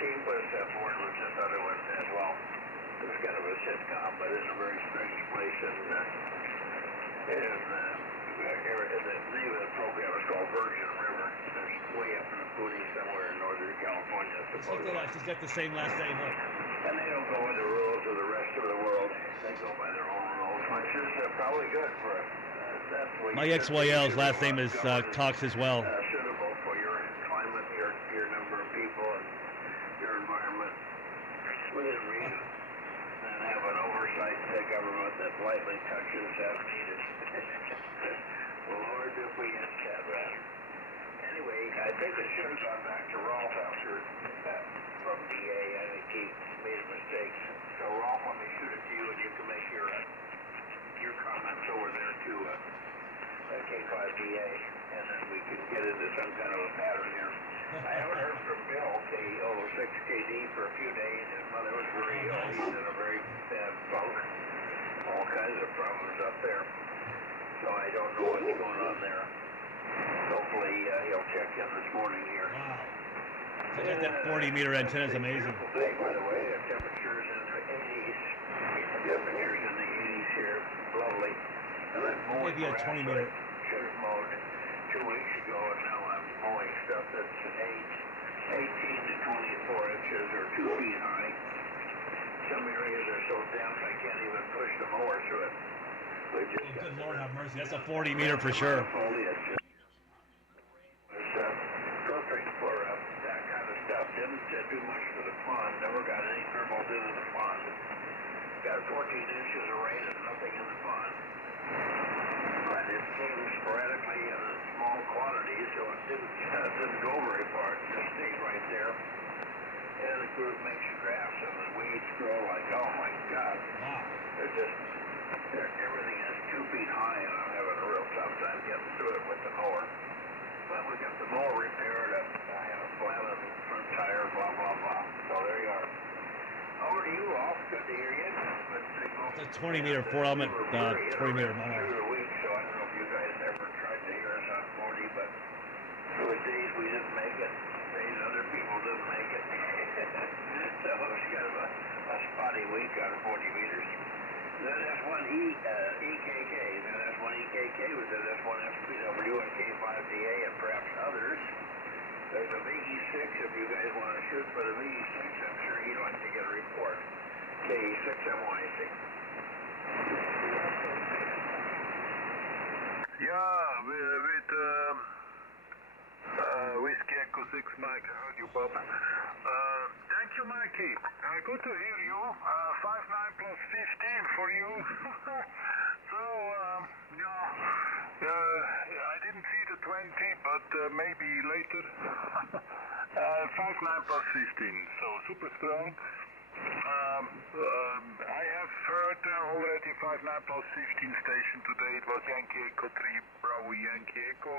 Team was bored with this other one as well. It was kind of a sitcom, but in a very strange place. And the name of the program is called Virgin River. It's way up in the Pooties somewhere in Northern California, supposedly. She's got the same last name. Look. And they don't go by the rules of the rest of the world. They go by their own rules, which is probably good for us. My XYL's last name is Cox as well. Suitable for your climate, your number of people, and your environment within reason. And have an oversight government that lightly touches as needed. Lord, if we had that. Anyway, I think it should have gone back to Rolf after that from DA. I think he made a mistake. So Rolf, let me shoot it to you, and you can make your comments over there to K5DA, and then we could get into some kind of a pattern here. I haven't heard from Bill, K06KD, for a few days. His mother was very ill. He's in a very bad funk. All kinds of problems up there. So I don't know what's going on there. Hopefully he'll check in this morning here. Wow. Look at that 40-meter antenna is amazing. Beautiful day, by the way. The temperatures in the 80s. Temperatures in the 80s here. Lovely. Maybe a 20-meter. Should have mowed 2 weeks ago, and now I'm mowing stuff that's 18 to 24 inches or 2 feet high. Some areas are so dense I can't even push the mower through it. Good Lord have mercy. That's a 40-meter for sure. Foliage. Perfect for that kind of stuff. Didn't do much for the pond. Never got any thermals into the pond. Got 14 inches of rain and nothing in the pond. But it came sporadically in small quantities, so it didn't go very far. It just stayed right there. And the group makes grass and the weeds grow like, oh my God. Wow. Everything is 2 feet high, and I'm having a real tough time getting through it with the mower. But we got the mower repaired, I have a flat on the front tire, blah, blah, blah. So there you are. Over to you, Alf. Good to hear you. It's a 20-meter, 4-element, 20-meter mono. Through the week, so I don't know if you guys ever tried to hear us on 40, but there were days we didn't make it, days other people didn't make it. So it was kind of a spotty week on 40 meters. Then S1 EKK, then S1 EKK was at S1 SPW and K5DA and perhaps others. There's a VE6 if you guys want to shoot for the VE6. I'm sure he'd like to get a report. K6MYC. Yeah, with Whiskey Echo 6 Mike, I heard you, Bob. Thank you, Mikey. Good to hear you. 5-9 plus 15 for you. So, I didn't see the 20, but maybe later. 5-9 plus 15, so super strong. I have heard already 5-9 plus 15 station today. It was Yankee Echo 3 Bravo Yankee Echo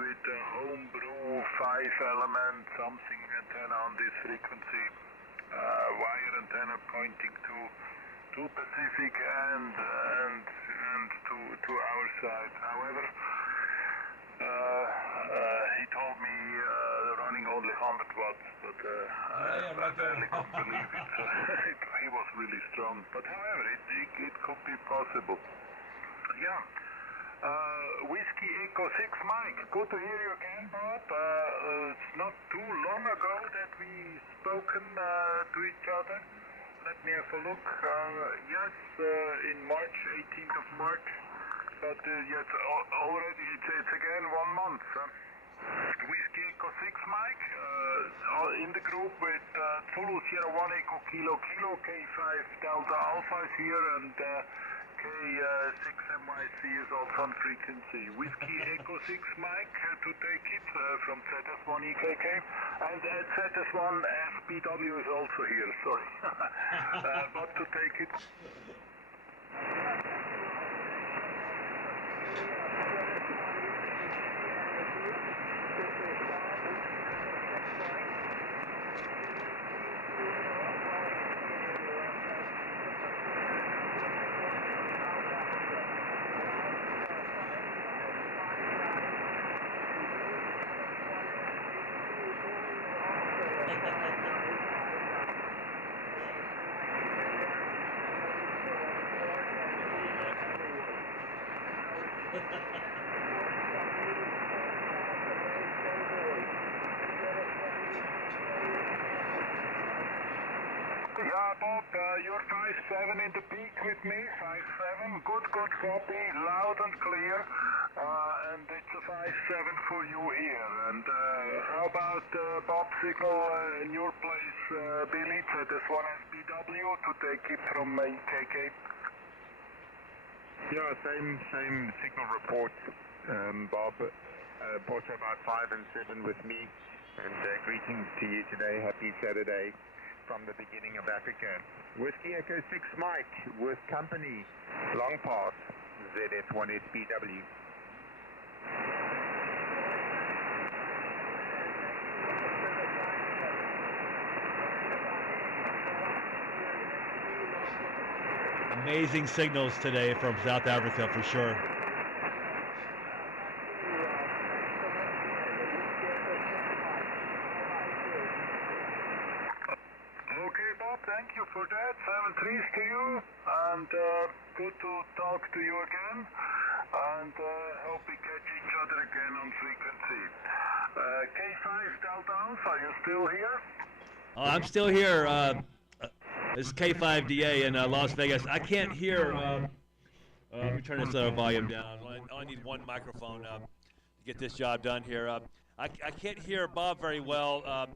with a homebrew 5-element something antenna on this frequency, wire antenna pointing to Pacific and to our side. However, he told me running only 100 watts, but I barely could believe it. He was really strong. But however, it could be possible. Yeah. Whiskey Echo 6 Mike, good to hear you again, Bob. It's not too long ago that we spoken to each other. Let me have a look. Yes, in March, 18th of March. But yes, already it's again 1 month. Whiskey Echo 6 Mike, in the group with Zulu Sierra 1 Echo Kilo Kilo, K5 Delta Alpha is here, and K6MYC is also on frequency. Whiskey Echo 6 Mike to take it from ZS1 EKK, and ZS1 FBW is also here, sorry. But to take it. Yeah, Bob, you're 5-7 in the peak with me, 5-7, good copy, loud and clear, and it's a 5-7 for you here. And how about Bob signal in your place, Billy, ZS1 SPW to take it from EKK? Yeah, same signal report, Bob. Both about 5 and 7 with me, and greetings to you today. Happy Saturday from the beginning of Africa. Whiskey Echo 6 Mike with company, Long Pass, ZS1 SPW. amazing signals today from South Africa for sure. Okay, Bob, thank you for that. 7-3s to you, and good to talk to you again, and hope we catch each other again on frequency. K5 Delta Alpha, are you still here? I'm still here. This is K5DA in Las Vegas. I can't hear. Let me turn this volume down. I only need one microphone to get this job done here. I can't hear Bob very well.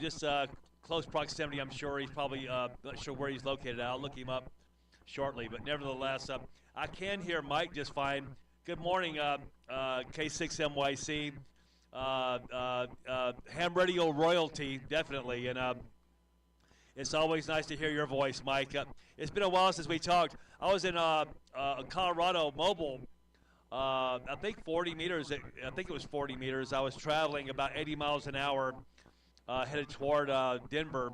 Just close proximity. I'm sure he's probably not sure where he's located. I'll look him up shortly. But nevertheless, I can hear Mike just fine. Good morning, K6MYC. Ham radio royalty, definitely. And it's always nice to hear your voice, Mike. It's been a while since we talked. I was in Colorado Mobile, I think 40 meters. I think it was 40 meters. I was traveling about 80 miles an hour, headed toward Denver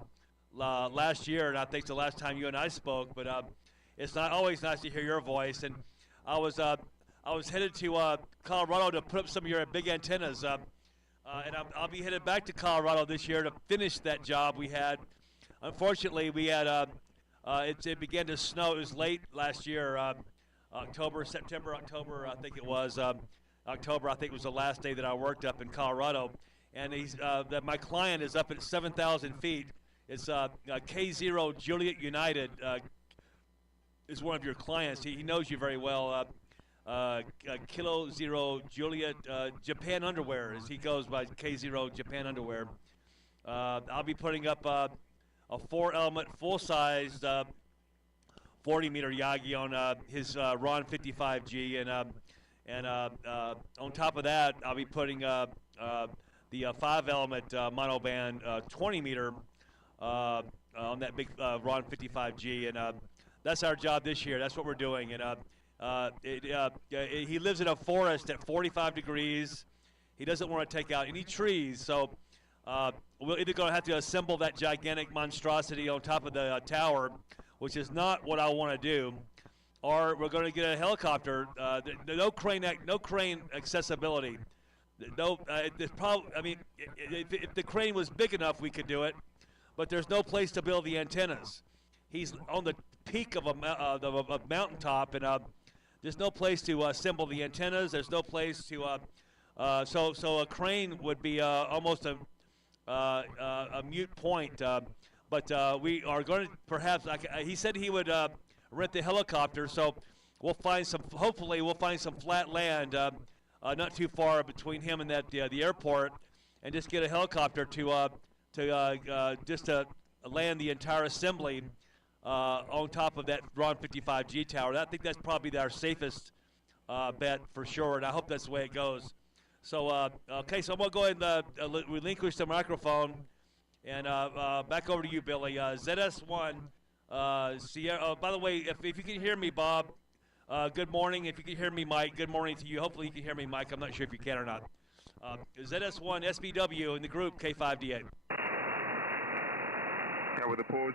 last year, and I think the last time you and I spoke. But it's not always nice to hear your voice. And I was headed to Colorado to put up some of your big antennas, and I'll be headed back to Colorado this year to finish that job we had. Unfortunately, we had it began to snow. It was late last year, September, October. I think it was October. I think it was the last day that I worked up in Colorado, and that my client is up at 7,000 feet. It's K0 Juliet United is one of your clients. He knows you very well. Kilo Zero Juliet Japan Underwear, as he goes by K0 Japan Underwear. I'll be putting up a 4-element, full-sized 40-meter Yagi on his Ron 55G, and on top of that, I'll be putting the 5-element monoband 20-meter on that big Ron 55G, and that's our job this year. That's what we're doing, and he lives in a forest at 45 degrees. He doesn't want to take out any trees, so we're either going to have to assemble that gigantic monstrosity on top of the tower, which is not what I want to do, or we're going to get a helicopter. No crane accessibility. No, I mean, if the crane was big enough, we could do it, but there's no place to build the antennas. He's on the peak of a mountaintop, and there's no place to assemble the antennas. There's no place to so a crane would be almost a mute point, but we are going to perhaps. He said he would rent the helicopter, so we'll find some. Hopefully, we'll find some flat land not too far between him and the airport, and just get a helicopter to land the entire assembly on top of that Ron 55G tower. I think that's probably our safest bet for sure, and I hope that's the way it goes. So, okay, so I'm going to go ahead and relinquish the microphone, and back over to you, Billy. ZS1, Sierra. By the way, if you can hear me, Bob, good morning. If you can hear me, Mike, good morning to you. Hopefully you can hear me, Mike. I'm not sure if you can or not. ZS1, SBW in the group, K5DA. Yeah, with a pause.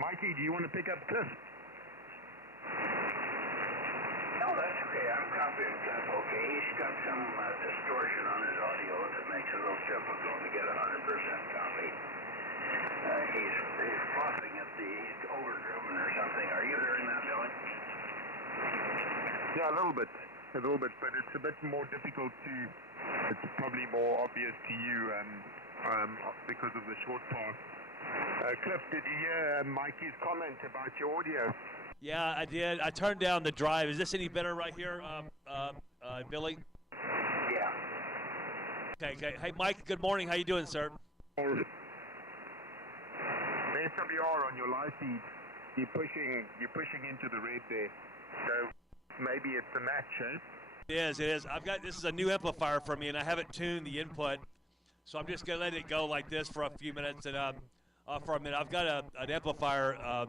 Mikey, do you want to pick up Cliff? No, that's okay. I'm copying Cliff, okay? He's got some distortion on his audio that makes it a little difficult to get 100% copy. He's fluffing at he's overdriven or something. Are you hearing that, Billy? Yeah, a little bit, but it's a bit more difficult to. It's probably more obvious to you, because of the short path. Cliff, did you hear Mikey's comment about your audio? Yeah, I did. I turned down the drive. Is this any better right here, Billy? Yeah. Okay. Hey, Mike, good morning. How you doing, sir? The SWR on your live feed, you're pushing into the red there. So maybe it's a match, eh? It is. This is a new amplifier for me, and I haven't tuned the input, so I'm just gonna let it go like this for a few minutes, and for a minute. I've got an amplifier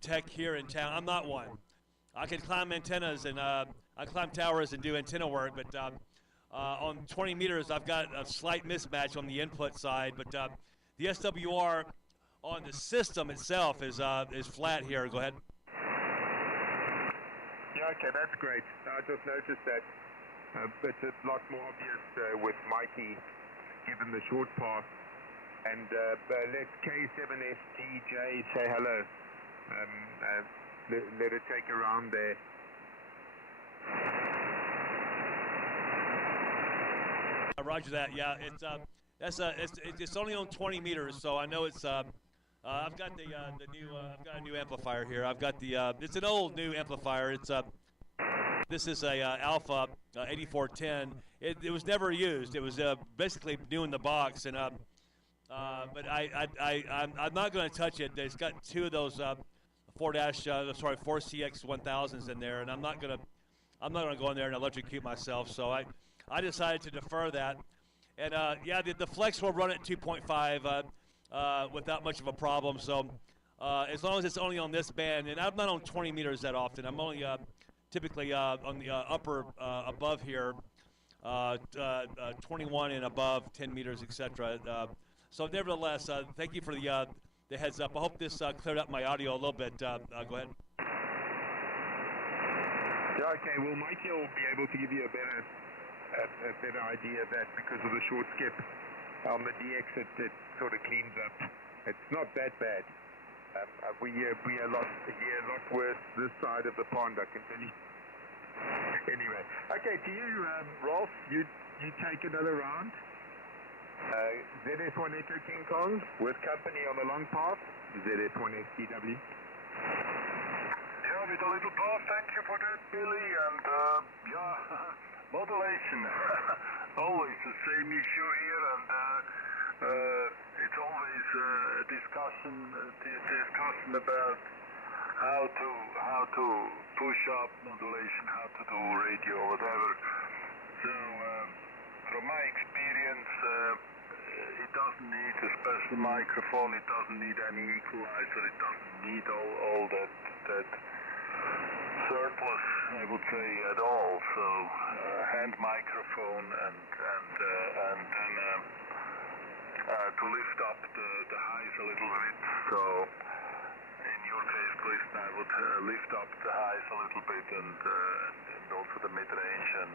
tech here in town. I'm not one. I can climb antennas and I climb towers and do antenna work, but on 20 meters, I've got a slight mismatch on the input side. But the SWR on the system itself is flat here. Go ahead. Yeah, okay, that's great. I just noticed that it's a lot more obvious with Mikey, given the short path. And let K7STJ say hello. Let it take a round there. Roger that. Yeah, it's only on 20 meters, so I know it's. I've got the new. I've got a new amplifier here. I've got the. It's an old new amplifier. It's This is a Alpha 8410. It was never used. It was basically new in the box, and but I'm not going to touch it. It's got two of those 4CX1000s in there, and I'm not gonna go in there and electrocute myself. So I decided to defer that. And yeah, the Flex will run at 2.5 without much of a problem. So as long as it's only on this band, and I'm not on 20 meters that often. I'm only typically on the upper above here, 21 and above, 10 meters, etc. So nevertheless, thank you for the heads up. I hope this cleared up my audio a little bit. Go ahead. Yeah, okay. Well, Mikey will be able to give you a better idea of that because of the short skip on the DX. It sort of cleans up. It's not that bad. We hear a lot worse this side of the pond, I can tell you. Anyway, okay, to you, Rolf, you take another round. ZS1 Echo King Kong with company on the long path, ZS1 STW. Yeah, with a little path, thank you for that, Billy, and yeah, modulation. Always the same issue here, and it's always a discussion about how to push up modulation, how to do radio, whatever. So from my experience, it doesn't need a special microphone, it doesn't need any equalizer, it doesn't need all that surplus, I would say, at all. So hand microphone and then to lift up the highs a little bit. So in your case, Clifton, I would lift up the highs a little bit and also the mid-range and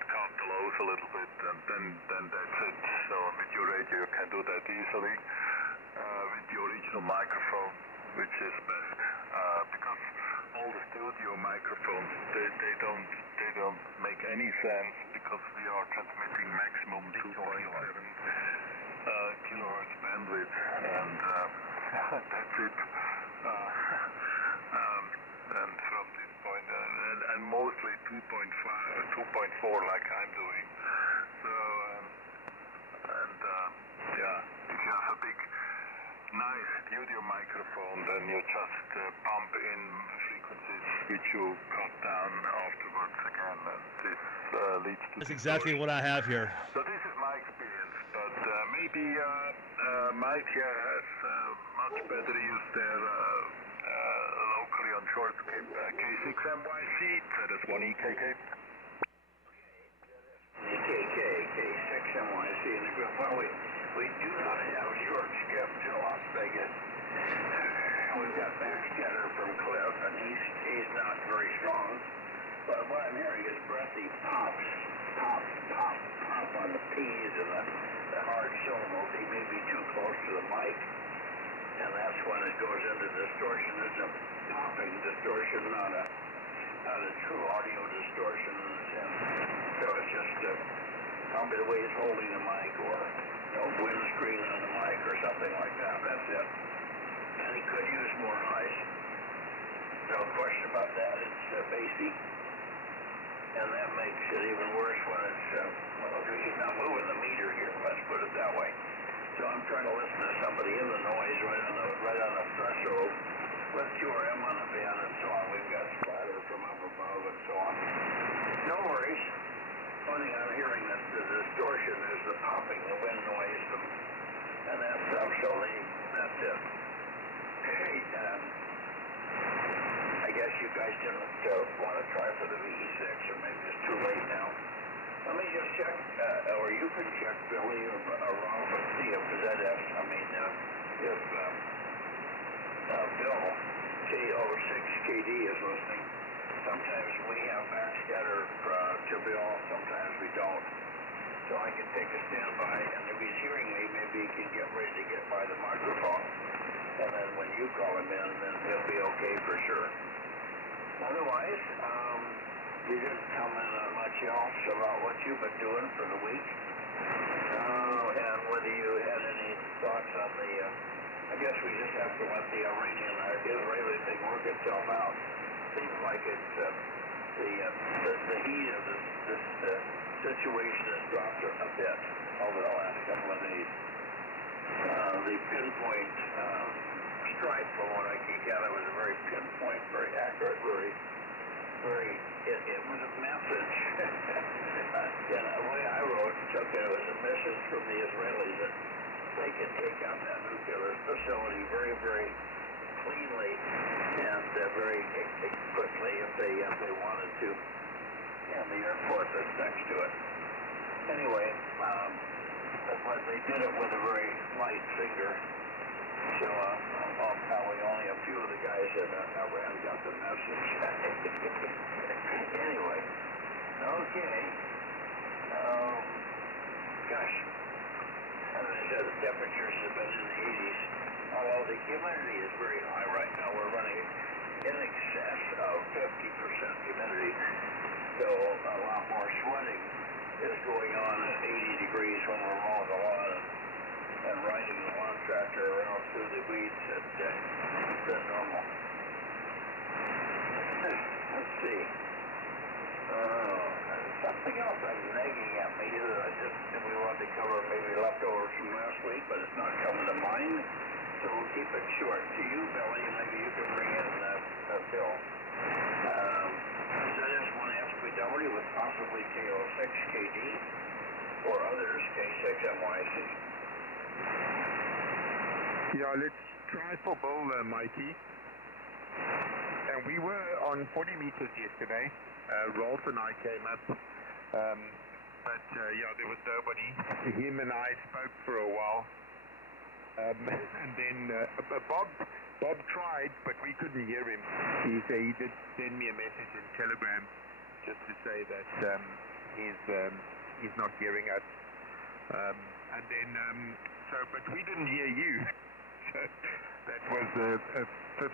cut the lows a little bit, and then that's it. So with your radio you can do that easily with the original microphone, which is best, because all the studio microphones they don't make any sense, because we are transmitting maximum 2.7 kilohertz bandwidth, and that's it. And from this point, and mostly 2.5, 2.4, like I'm doing. So, yeah, if you have a big, nice studio microphone, then you just pump in frequencies which you cut down afterwards again, and this leads to. That's exactly what I have here. So this is my experience, but maybe Mike here has much better use there. Locally on short skip, K6MYC, ZS1EKK. EKK, K6MYC in the group. Well, we do not have short skip to Las Vegas. We've got backscatter from Cliff, and he's not very strong. But what I'm hearing is breathy pops, pop on the P's and the hard syllables. He may be too close to the mic. And that's when it goes into distortion. It's a popping distortion, not a true audio distortion. And so it's just probably the way he's holding the mic, or windscreen on the mic, or something like that. That's it. And he could use more highs. No question about that. It's bassy. And that makes it even worse when it's, he's not moving the meter here, let's put it that way. So I'm trying to listen to somebody in the noise right on the threshold with QRM on the band and so on. We've got splatter from up above and so on. No worries. Only I'm hearing that the distortion is the popping, the wind noise, and that stuff. So that's it. Hey, I guess you guys didn't want to try for the VE6, or maybe it's too late now. Let me just check, or you can check, Billy or Rob, and see if ZS, if Bill KO6KD is listening. Sometimes we have backscatter to Bill, sometimes we don't. So I can take a standby, and if he's hearing me, maybe he can get ready to get by the microphone. And then when you call him in, then he'll be okay for sure. Otherwise, you didn't comment on much else about what you've been doing for the week. And whether you had any thoughts on the, I guess we just have to let the Iranian-Israeli thing work itself out. Seems like it's, the heat of this situation has dropped a bit over the last couple of days. The pinpoint strike, from what I can gather, was a very pinpoint, very accurate, it was a message. And the way I took it, it was a message from the Israelis that they can take out that nuclear facility very, very cleanly and very quickly if they wanted to, and the airport that's next to it. Anyway, but they did it with a very light finger. So probably only a few of the guys in Iran got the message. Anyway, okay. Gosh, as I said, the temperatures have been in the 80s. Although the humidity is very high right now. We're running in excess of 50% humidity. So a lot more sweating is going on at 80 degrees when we're mowing the lawn and riding the lawn tractor around through the weeds than normal. Let's see. Something else I'm nagging at me that we wanted to cover, maybe leftovers from last week, but it's not coming to mind. So we'll keep it short. To you, Billy, and maybe you can bring in Bill. ZS1 SPW with possibly KO6KD or others, K6MYC. Yeah, let's try for Bill, Mikey. And we were on 40 meters yesterday. Rolf and I came up, but yeah, there was nobody. Him and I spoke for a while, and then Bob tried, but we couldn't hear him. He did send me a message in Telegram just to say that he's not hearing us, and then but we didn't hear you. So that was a 15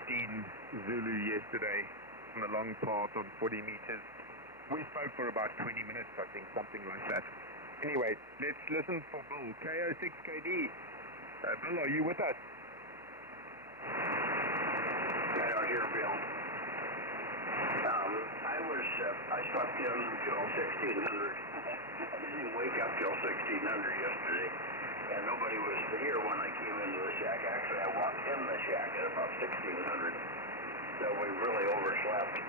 Zulu yesterday. On a long path on 40 meters. We spoke for about 20 minutes, I think, something like that. Anyway, let's listen for Bill. KO6KD. Bill, are you with us? I don't hear Bill. I slept in until 1600. I didn't wake up till 1600 yesterday. And nobody was here when I came into the shack. Actually, I walked in the shack at about 1600. So we really overslept.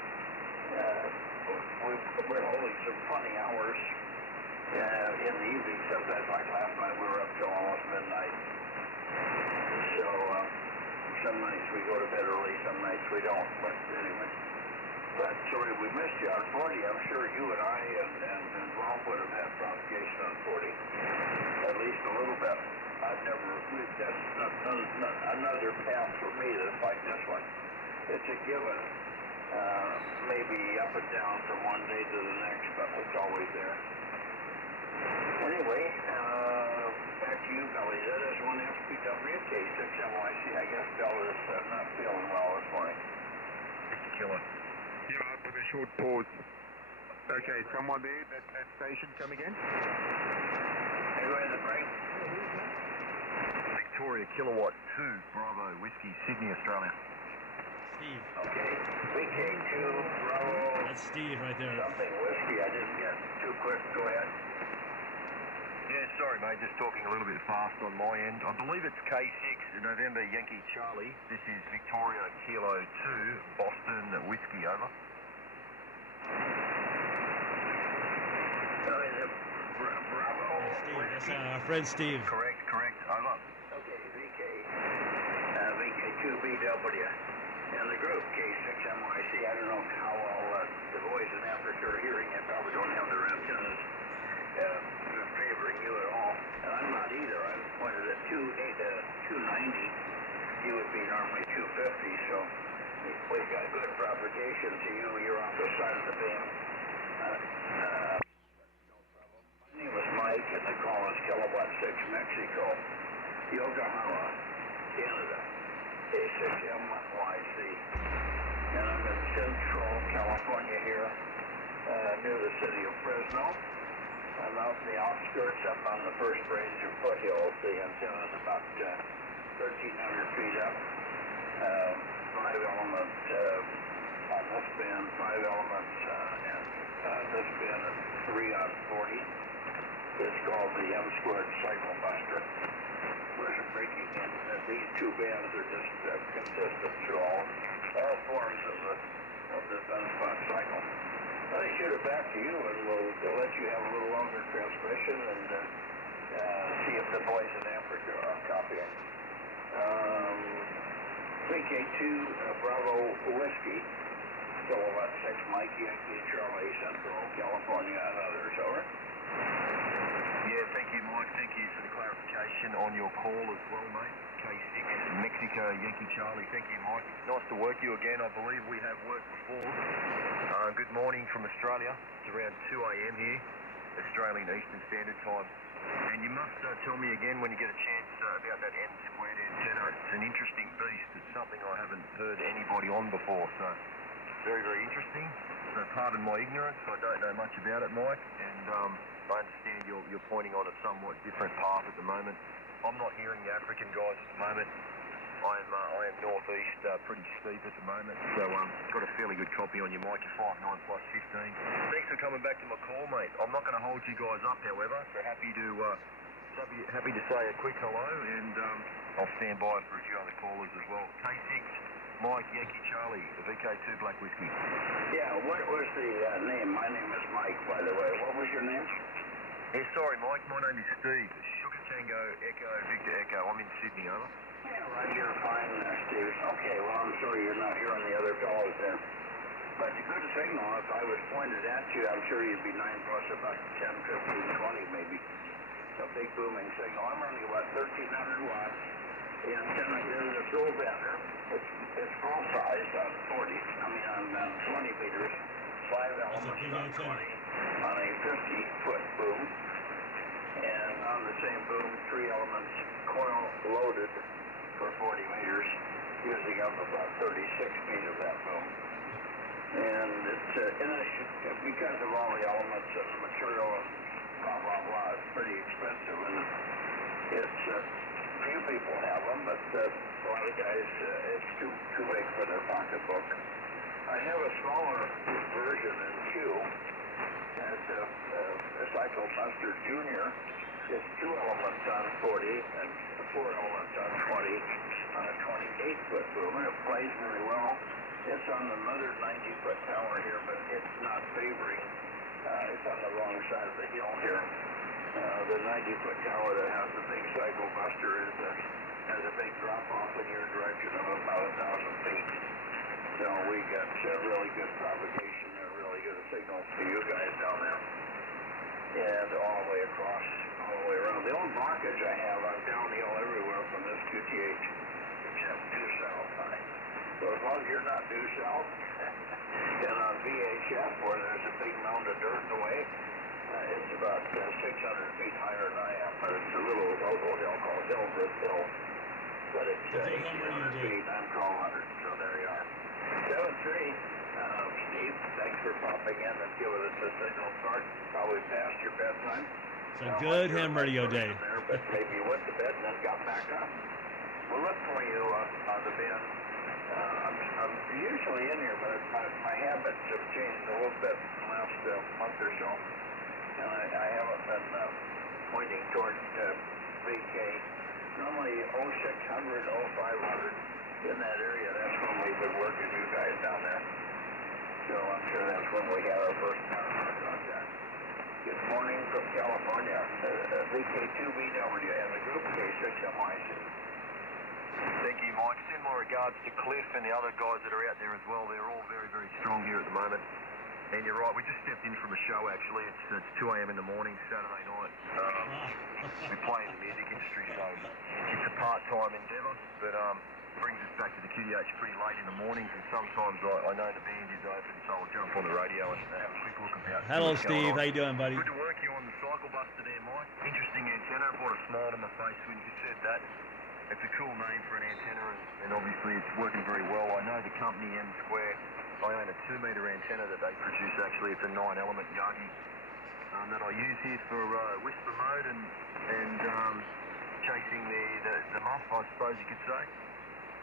We're holding some funny hours in the evening. Sometimes, like last night, we were up till almost midnight. So some nights we go to bed early, some nights we don't. But anyway, sorry we missed you on 40. I'm sure you and I and Ralph would have had propagation on 40, at least a little bit. That's another path for me that's like this one. It's a given, maybe up and down from one day to the next, but it's always there. Anyway, back to you, Billy. That is one SPW, K6MYC. I guess Bill is not feeling well this morning. It's killing. Yeah, with a short pause. Okay, someone there, that station, come again? Are you ready to break? Victoria Kilowatt 2 Bravo Whiskey, Sydney, Australia. Steve. Okay, VK2 Bravo. That's Steve right there. Something whiskey. I didn't get too quick. Go ahead. Yeah, sorry mate, just talking a little bit fast on my end. I believe it's K6 November Yankee Charlie. This is Victoria Kilo 2 Boston Whiskey, over. Bravo. Steve, that's our friend Steve. Correct, over. Okay, VK2BW. And the group, K6MYC, I don't know how all the boys in Africa are hearing it. Probably don't have their antennas favoring you at all. And I'm not either. I'm pointed at 290. speed normally 250, so we've got good propagation to you. You're off the side of the beam. No problem. My name is Mike, and the call is Kilowatt 6 Mexico, Yokohama, Canada, A6M1YC. And I'm in Central California here, near the city of Fresno. I'm out in the outskirts, up on the first range of foothills. The antenna is about 1,300 feet up. 5-element on this band, 5 elements, and this band is 3 on 40. It's called the M-squared cycle buster. Where's it breaking in? These two bands are just consistent through all forms of the sunspot cycle. Let me shoot it back to you, and we'll let you have a little longer transmission and see if the boys in Africa are copying. VK2 Bravo Whiskey, Kilowatt 6 Mike Yankee Charlie, Central California, and others. Over. Yeah, thank you, Mike. Thank you for the clarification on your call as well, mate. K6 Mexico Yankee Charlie. Thank you, Mike. Nice to work you again. I believe we have worked before. Good morning from Australia. It's around 2 a.m. here, Australian Eastern Standard Time. And you must tell me again when you get a chance about that M-squared antenna. It's an interesting beast. It's something I haven't heard anybody on before. So very, very interesting. So pardon my ignorance. I don't know much about it, Mike. And I understand you're pointing on a somewhat different path at the moment. I'm not hearing the African guys at the moment. I am northeast, pretty steep at the moment, so got a fairly good copy on your mic. You're 5'9 plus 15. Thanks for coming back to my call, mate. I'm not going to hold you guys up, however, so happy to say a quick hello, and I'll stand by for a few other callers as well. K6 Mike Yankee Charlie, the VK2 Black Whiskey. Yeah, what was the name? My name is Mike, by the way. What was your name? Yeah, sorry, Mike. My name is Steve. Sugar Tango Echo Victor Echo. I'm in Sydney, over. Yeah, right here, fine, Steve. Okay, well, I'm sorry you're not hearing the other calls there. But a good signal, if I was pointed at you, I'm sure you'd be 9 plus about 10, 15, 20 maybe. A big booming signal. I'm running about 1,300 watts. The antenna is a dual bender. It's full size on 40, on 20 meters, 5 elements on 20, on a 50-foot boom. And on the same boom, 3 elements coil loaded for 40 meters, using up about 36 feet of that boom. And it's because of all the elements and the material and blah, blah, blah, it's pretty expensive. And it's, few people have them, but a lot of guys, it's too big for their pocketbook. I have a smaller version in Q. It's a Cycle Buster Junior. It's 2 elements on 40 and 4 elements on 20 on a 28-foot boom, and it plays very well. It's on another 90-foot tower here, but it's not favoring. It's on the wrong side of the hill here. The 90-foot tower that has the big Cycle Buster has a big drop-off in your direction of about 1,000 feet. So we got really good propagation and really good signals to you guys down there. And all the way across, all the way around. The old blockage I have, I'm downhill everywhere from this QTH, except due south. So as long as you're not due south, and on VHF, where there's a big mound of dirt in the way, it's about 600 feet higher than I am, but it's a little local hill called Hillbrook Hill. But it's 1,800 feet, I'm 1,200, so there you are. 7-3. Steve, thanks for popping in and giving us a signal start. Probably past your bedtime. It's a good ham radio day. There, but maybe you went to bed and then got back up. We'll look for you on the bin. I'm usually in here, but my habits have changed a little bit in the last month or so. And I haven't been pointing toward VK. Normally 0600, 0500 in that area. That's when we've been working you guys down there. So I'm sure that's when we had our first contact. Good morning from California. VK2BW and the group K6MYC. Thank you, Mike. Send my regards to Cliff and the other guys that are out there as well. They're all very, very strong here at the moment. And you're right, we just stepped in from a show actually. It's 2 a.m. in the morning, Saturday night. We play in the music industry, so it's a part-time endeavour. But brings us back to the QDH pretty late in the mornings, and sometimes I know the band is open, so I'll jump on the radio and have a quick look about Hello, what's going Steve. on. How you doing, buddy? Good to work you on the cycle buster there, Mike. Interesting antenna. Brought a smile to my face when you said that. It's a cool name for an antenna, and obviously it's working very well. I know the company M Square. I own a 2-metre antenna that they produce. Actually, it's a 9-element Yagi that I use here for whisper mode and chasing the muff, I suppose you could say.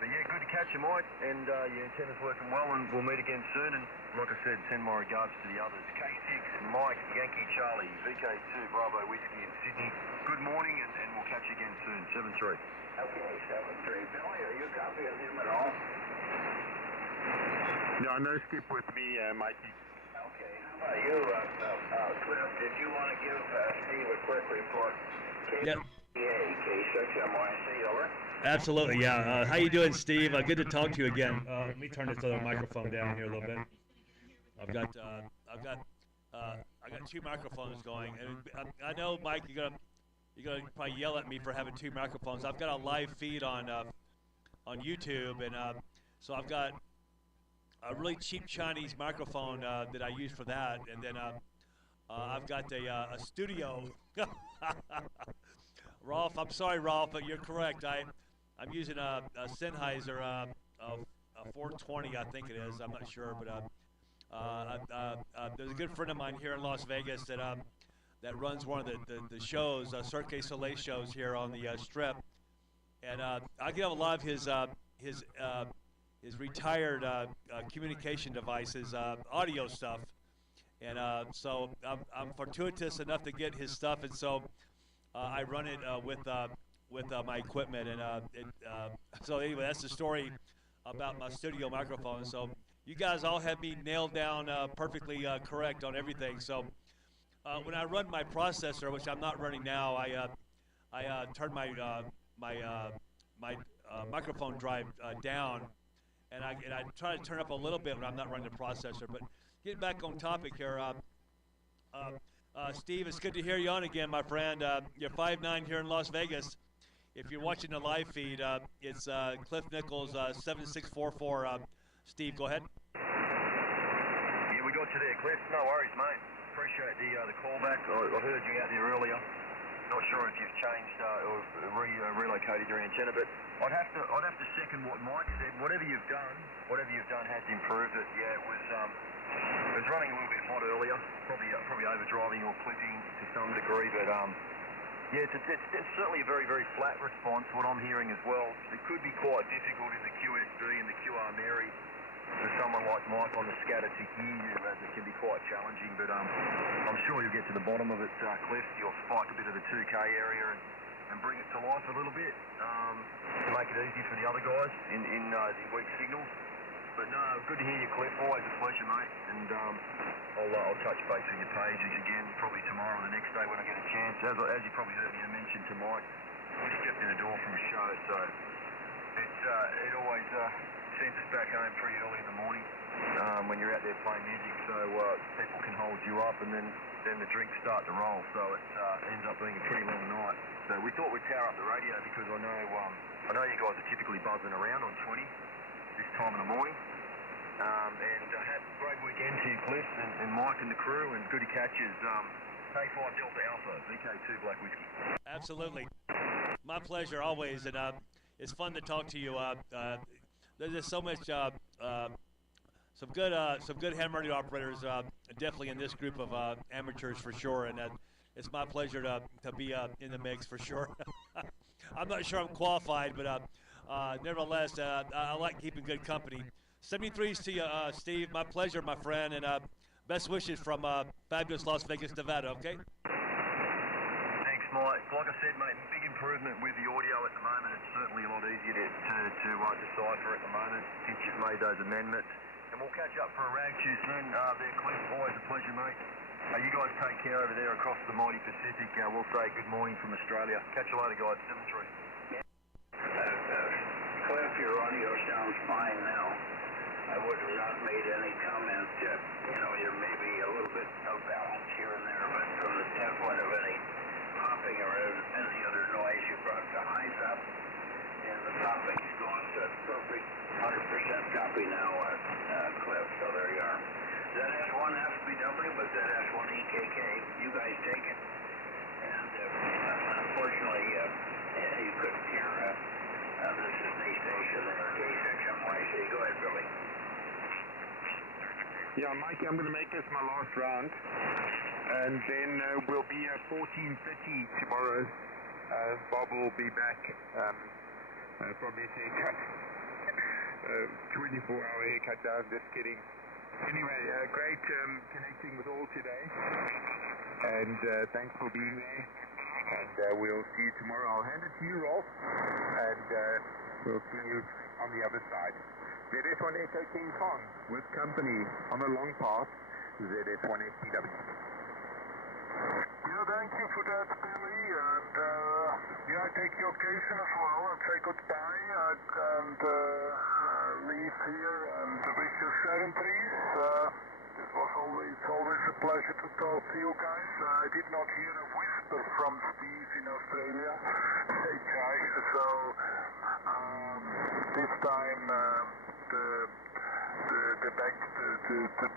But yeah, good to catch you, Mike, and your antenna's working well, and we'll meet again soon. And like I said, send my regards to the others. K6, Mike, Yankee Charlie, VK2, Bravo Whiskey in Sydney. Good morning, and we'll catch you again soon. 7-3. Okay, 7-3. Billy, are you copying him at all? No, no skip with me, Mikey. Okay, how about you, Cliff? Did you want to give Steve a quick report? Yep. K6MYC, over. Absolutely, yeah. How you doing, Steve? Good to talk to you again. Let me turn this other microphone down here a little bit. I've got 2 microphones going, and I know, Mike, you're gonna probably yell at me for having 2 microphones. I've got a live feed on YouTube, and so I've got a really cheap Chinese microphone that I use for that, and then I've got a studio. Rolf, I'm sorry, Rolf, but you're correct. I'm using a Sennheiser a 420, I think it is. I'm not sure, but there's a good friend of mine here in Las Vegas that runs one of the shows, Cirque du Soleil shows here on the Strip, and I get a lot of his retired communication devices, audio stuff, and so I'm fortuitous enough to get his stuff, and so I run it with my equipment, and so anyway, that's the story about my studio microphone. So you guys all have me nailed down perfectly correct on everything. So when I run my processor, which I'm not running now, I turn my microphone drive down, and I try to turn up a little bit when I'm not running the processor. But getting back on topic here. Steve, it's good to hear you on again, my friend. You're 5'9" here in Las Vegas. If you're watching the live feed, it's Cliff Nichols, 7644. Steve, go ahead. Yeah, we got you there, Cliff. No worries, mate. Appreciate the call back. I heard you out there earlier. Not sure if you've changed or relocated your antenna, but I'd have to second what Mike said. Whatever you've done has improved it. Yeah, it was running a little bit hot earlier, probably overdriving or clipping to some degree, but yeah, it's certainly a very, very flat response. What I'm hearing as well, it could be quite difficult in the QSB and the QR Mary for someone like Mike on the scatter to hear you, as it can be quite challenging. But I'm sure you'll get to the bottom of it, Cliff. You'll spike a bit of the 2K area and bring it to life a little bit to make it easy for the other guys in the weak signals. But no, good to hear you, Cliff. Always a pleasure, mate. And I'll touch base with your pages again probably tomorrow or the next day when I get a chance. As you probably heard me mention to Mike, we stepped in the door from a show, so it always sends us back home pretty early in the morning when you're out there playing music, so people can hold you up, and then the drinks start to roll. So it ends up being a pretty long night. So we thought we'd power up the radio because I know you guys are typically buzzing around on 20 this time in the morning. And have a great weekend to you, Cliff, and Mike and the crew, and good to catch you. K5 Delta Alpha, VK2 Black Whiskey. Absolutely. My pleasure always, and it's fun to talk to you. There's so much, some good hammer radio operators, definitely in this group of amateurs for sure, and it's my pleasure to be in the mix for sure. I'm not sure I'm qualified, but nevertheless, I like keeping good company. 73s to you, Steve. My pleasure, my friend, and best wishes from fabulous Las Vegas, Nevada, okay? Thanks, Mike. Like I said, mate, big improvement with the audio at the moment. It's certainly a lot easier to decipher at the moment since you've made those amendments. And we'll catch up for a rag too soon. There, Cliff, always a pleasure, mate. You guys take care over there across the mighty Pacific. We'll say good morning from Australia. Catch you later, guys. 7-3. Cliff, your audio sounds fine now. I would have not made any comments yet. You know, you're maybe a little bit out of balance here and there, but from the standpoint of any popping or any other noise, you brought the highs up, and the popping's going, so it's copy now, Cliff, so there you are. ZS1 FBW, but ZS1EKK, you guys take it. And unfortunately, you couldn't hear, this is the station there, K6MYC. Go ahead, Billy. Yeah, Mikey, I'm going to make this my last round. And then we'll be at 14:30 tomorrow. Bob will be back from his haircut. 24-hour haircut down, just kidding. Anyway, great connecting with all today. And thanks for being there. And we'll see you tomorrow. I'll hand it to you, Rolf. And we'll see you on the other side. ZS1 Echo King Kong with company on the long path, ZS1 STW. Yeah, thank you for that, Billy. And yeah, take your occasion as well and say goodbye and leave here and wish you 73s. It was always a pleasure to talk to you guys. I did not hear a whisper from Steve in Australia. Hey guys, so this time the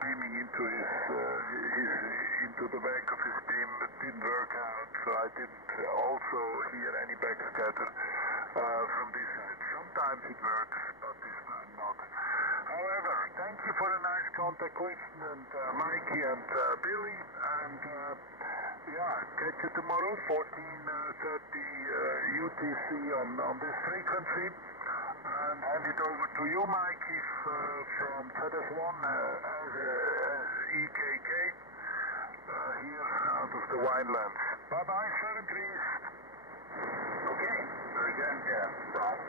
beaming into into the back of his beam didn't work out, so I didn't also hear any backscatter from this side. Sometimes it works, but this time not. However, thank you for the nice contact, Cliff and Mikey and Billy, and yeah, catch you tomorrow, 14:30 UTC on this frequency. And hand it over to you, Mikey, from ZS1 as EKK here out of the winelands. Bye-bye, 73s. Okay, very good, Rob.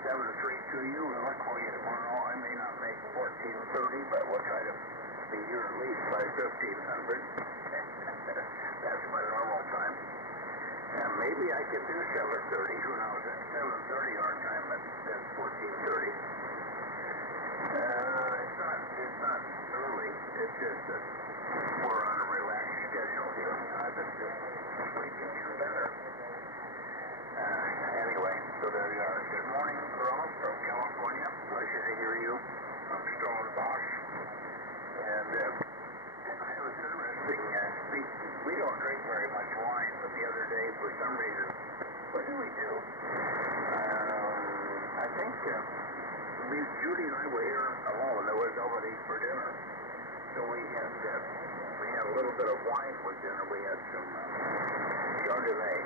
7-3 to you. We'll look for you tomorrow. I may not make 14:30, but we'll try to be here at least by 1500. That's my normal time. And maybe I could do 7:30. Who knows? At 7:30 our time, but then 14:30. It's not early. It's just that we're on a relaxed schedule here. I've been just sleeping in better. Anyway, so there you are. Good morning, Ross from California. Pleasure to hear you. I'm Stone Boss. And it was interesting speaking. We don't drink very much wine, but the other day, for some reason, what do we do? I think Judy and I were here alone. There was nobody for dinner. So we had a little bit of wine with dinner. We had some Chardonnay.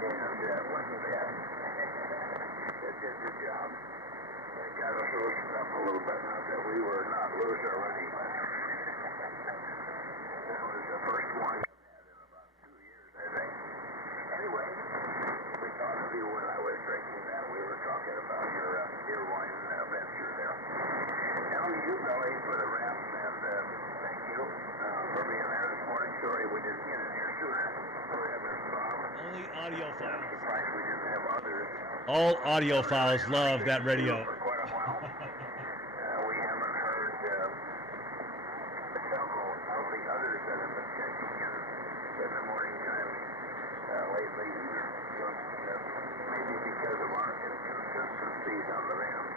And wasn't bad. It did the job. It got us loosened up a little bit. Not that we were not loose already, but that was the first wine I've had in about 2 years, I think. Anyway, we thought of you when I was drinking that. We were talking about your wine venture there. Now you, Billy, for the rap, and thank you for being there this morning. Sorry we didn't get in here sooner. Sorry I missed Bob. Only audio I'm files. surprised we didn't have others. All audio files love that radio. For quite a while. We haven't heard several of the others that have been checking in the morning time lately either. Maybe because of our inconsistencies on the bands.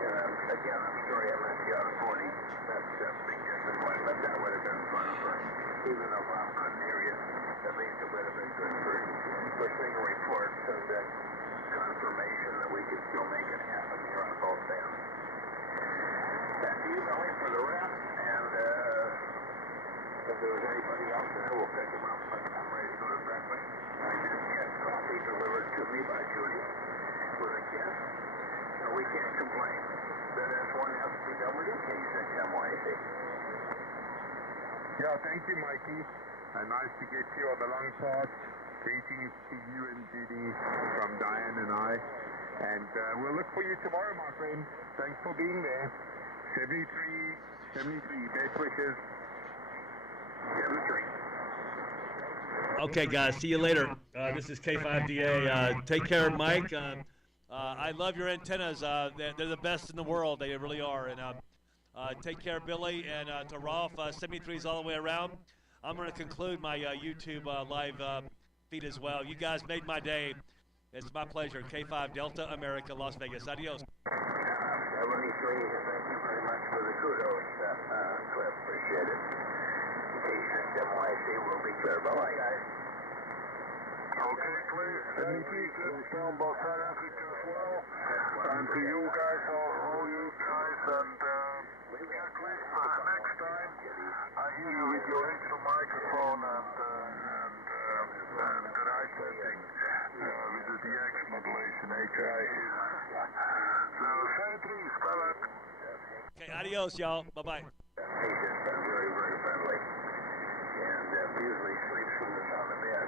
And again, I'm sorry I missed you out of 40. That's a big disappointment. That would have been fun for, even though Bob couldn't hear you, at least it would have been good for signal reports and confirmation that we could still make it happen here on both bands. Back to you, Billy, for the rest, and if there was anybody else there, we'll pick them up, but I'm ready to go to breakfast. I did get coffee delivered to me by Judy with a kiss, so we can't complain. ZS1 FBW, K6MYC. Yeah, thank you, Mikey. Nice to get you on the long path. Greetings to you and Judy from Diane and I. And we'll look for you tomorrow, my friend. Thanks for being there. 73, best wishes. 73. Okay, guys, see you later. This is K5DA. Take care, Mike. I love your antennas. They're the best in the world. They really are. And take care, Billy. And to Rolf, 73s all the way around. I'm going to conclude my YouTube live feed as well. You guys made my day. It's my pleasure. K5 Delta America, Las Vegas. Adios. 7 thank you very much for the kudos, Cliff. Appreciate it. K6MYC will be clear. Bye-bye, guys. Okay, Cliff. Thank you. Good down by South Africa as well. And to you guys, all you guys, and yeah, Cliff, next time I hear you with your extra microphone and good eye setting with the DX modulation, HI. So, 73, spell it. Okay, adios, y'all. Bye-bye. He's just been very, very friendly. And usually sleeps with us on the bed.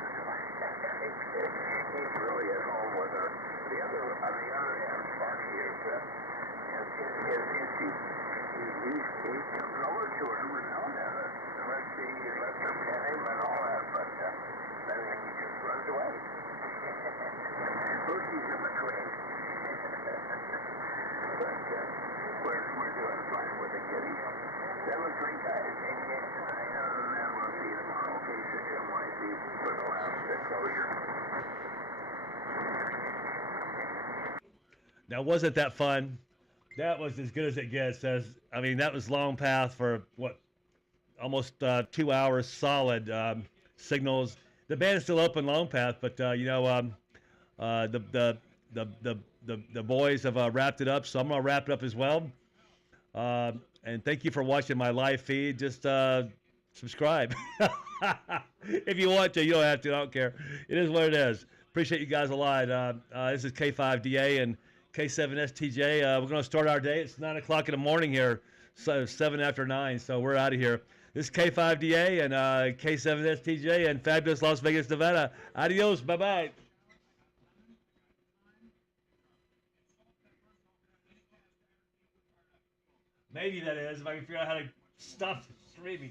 He's really at home with her. On the other hand, Sparky is he comes over to her every now and then. Lets her pet him and all that, but then he just runs away. Lucy's in between. But we're doing fine with the kitties. 7-3 guys, 88 tonight. Other than that, we'll see you tomorrow. K6MYC for the last closure. Now, wasn't that fun? That was as good as it gets. I mean, that was long path for what, almost 2 hours solid signals. The band is still open long path, but you know, the boys have wrapped it up, so I'm gonna wrap it up as well. And thank you for watching my live feed. Just subscribe if you want to. You don't have to. I don't care. It is what it is. Appreciate you guys a lot. This is K5DA and K7STJ. We're going to start our day. It's 9 o'clock in the morning here, so 7 after 9, so we're out of here. This is K5DA and K7STJ and fabulous Las Vegas, Nevada. Adios. Bye-bye. Maybe that is, if I can figure out how to stop streaming.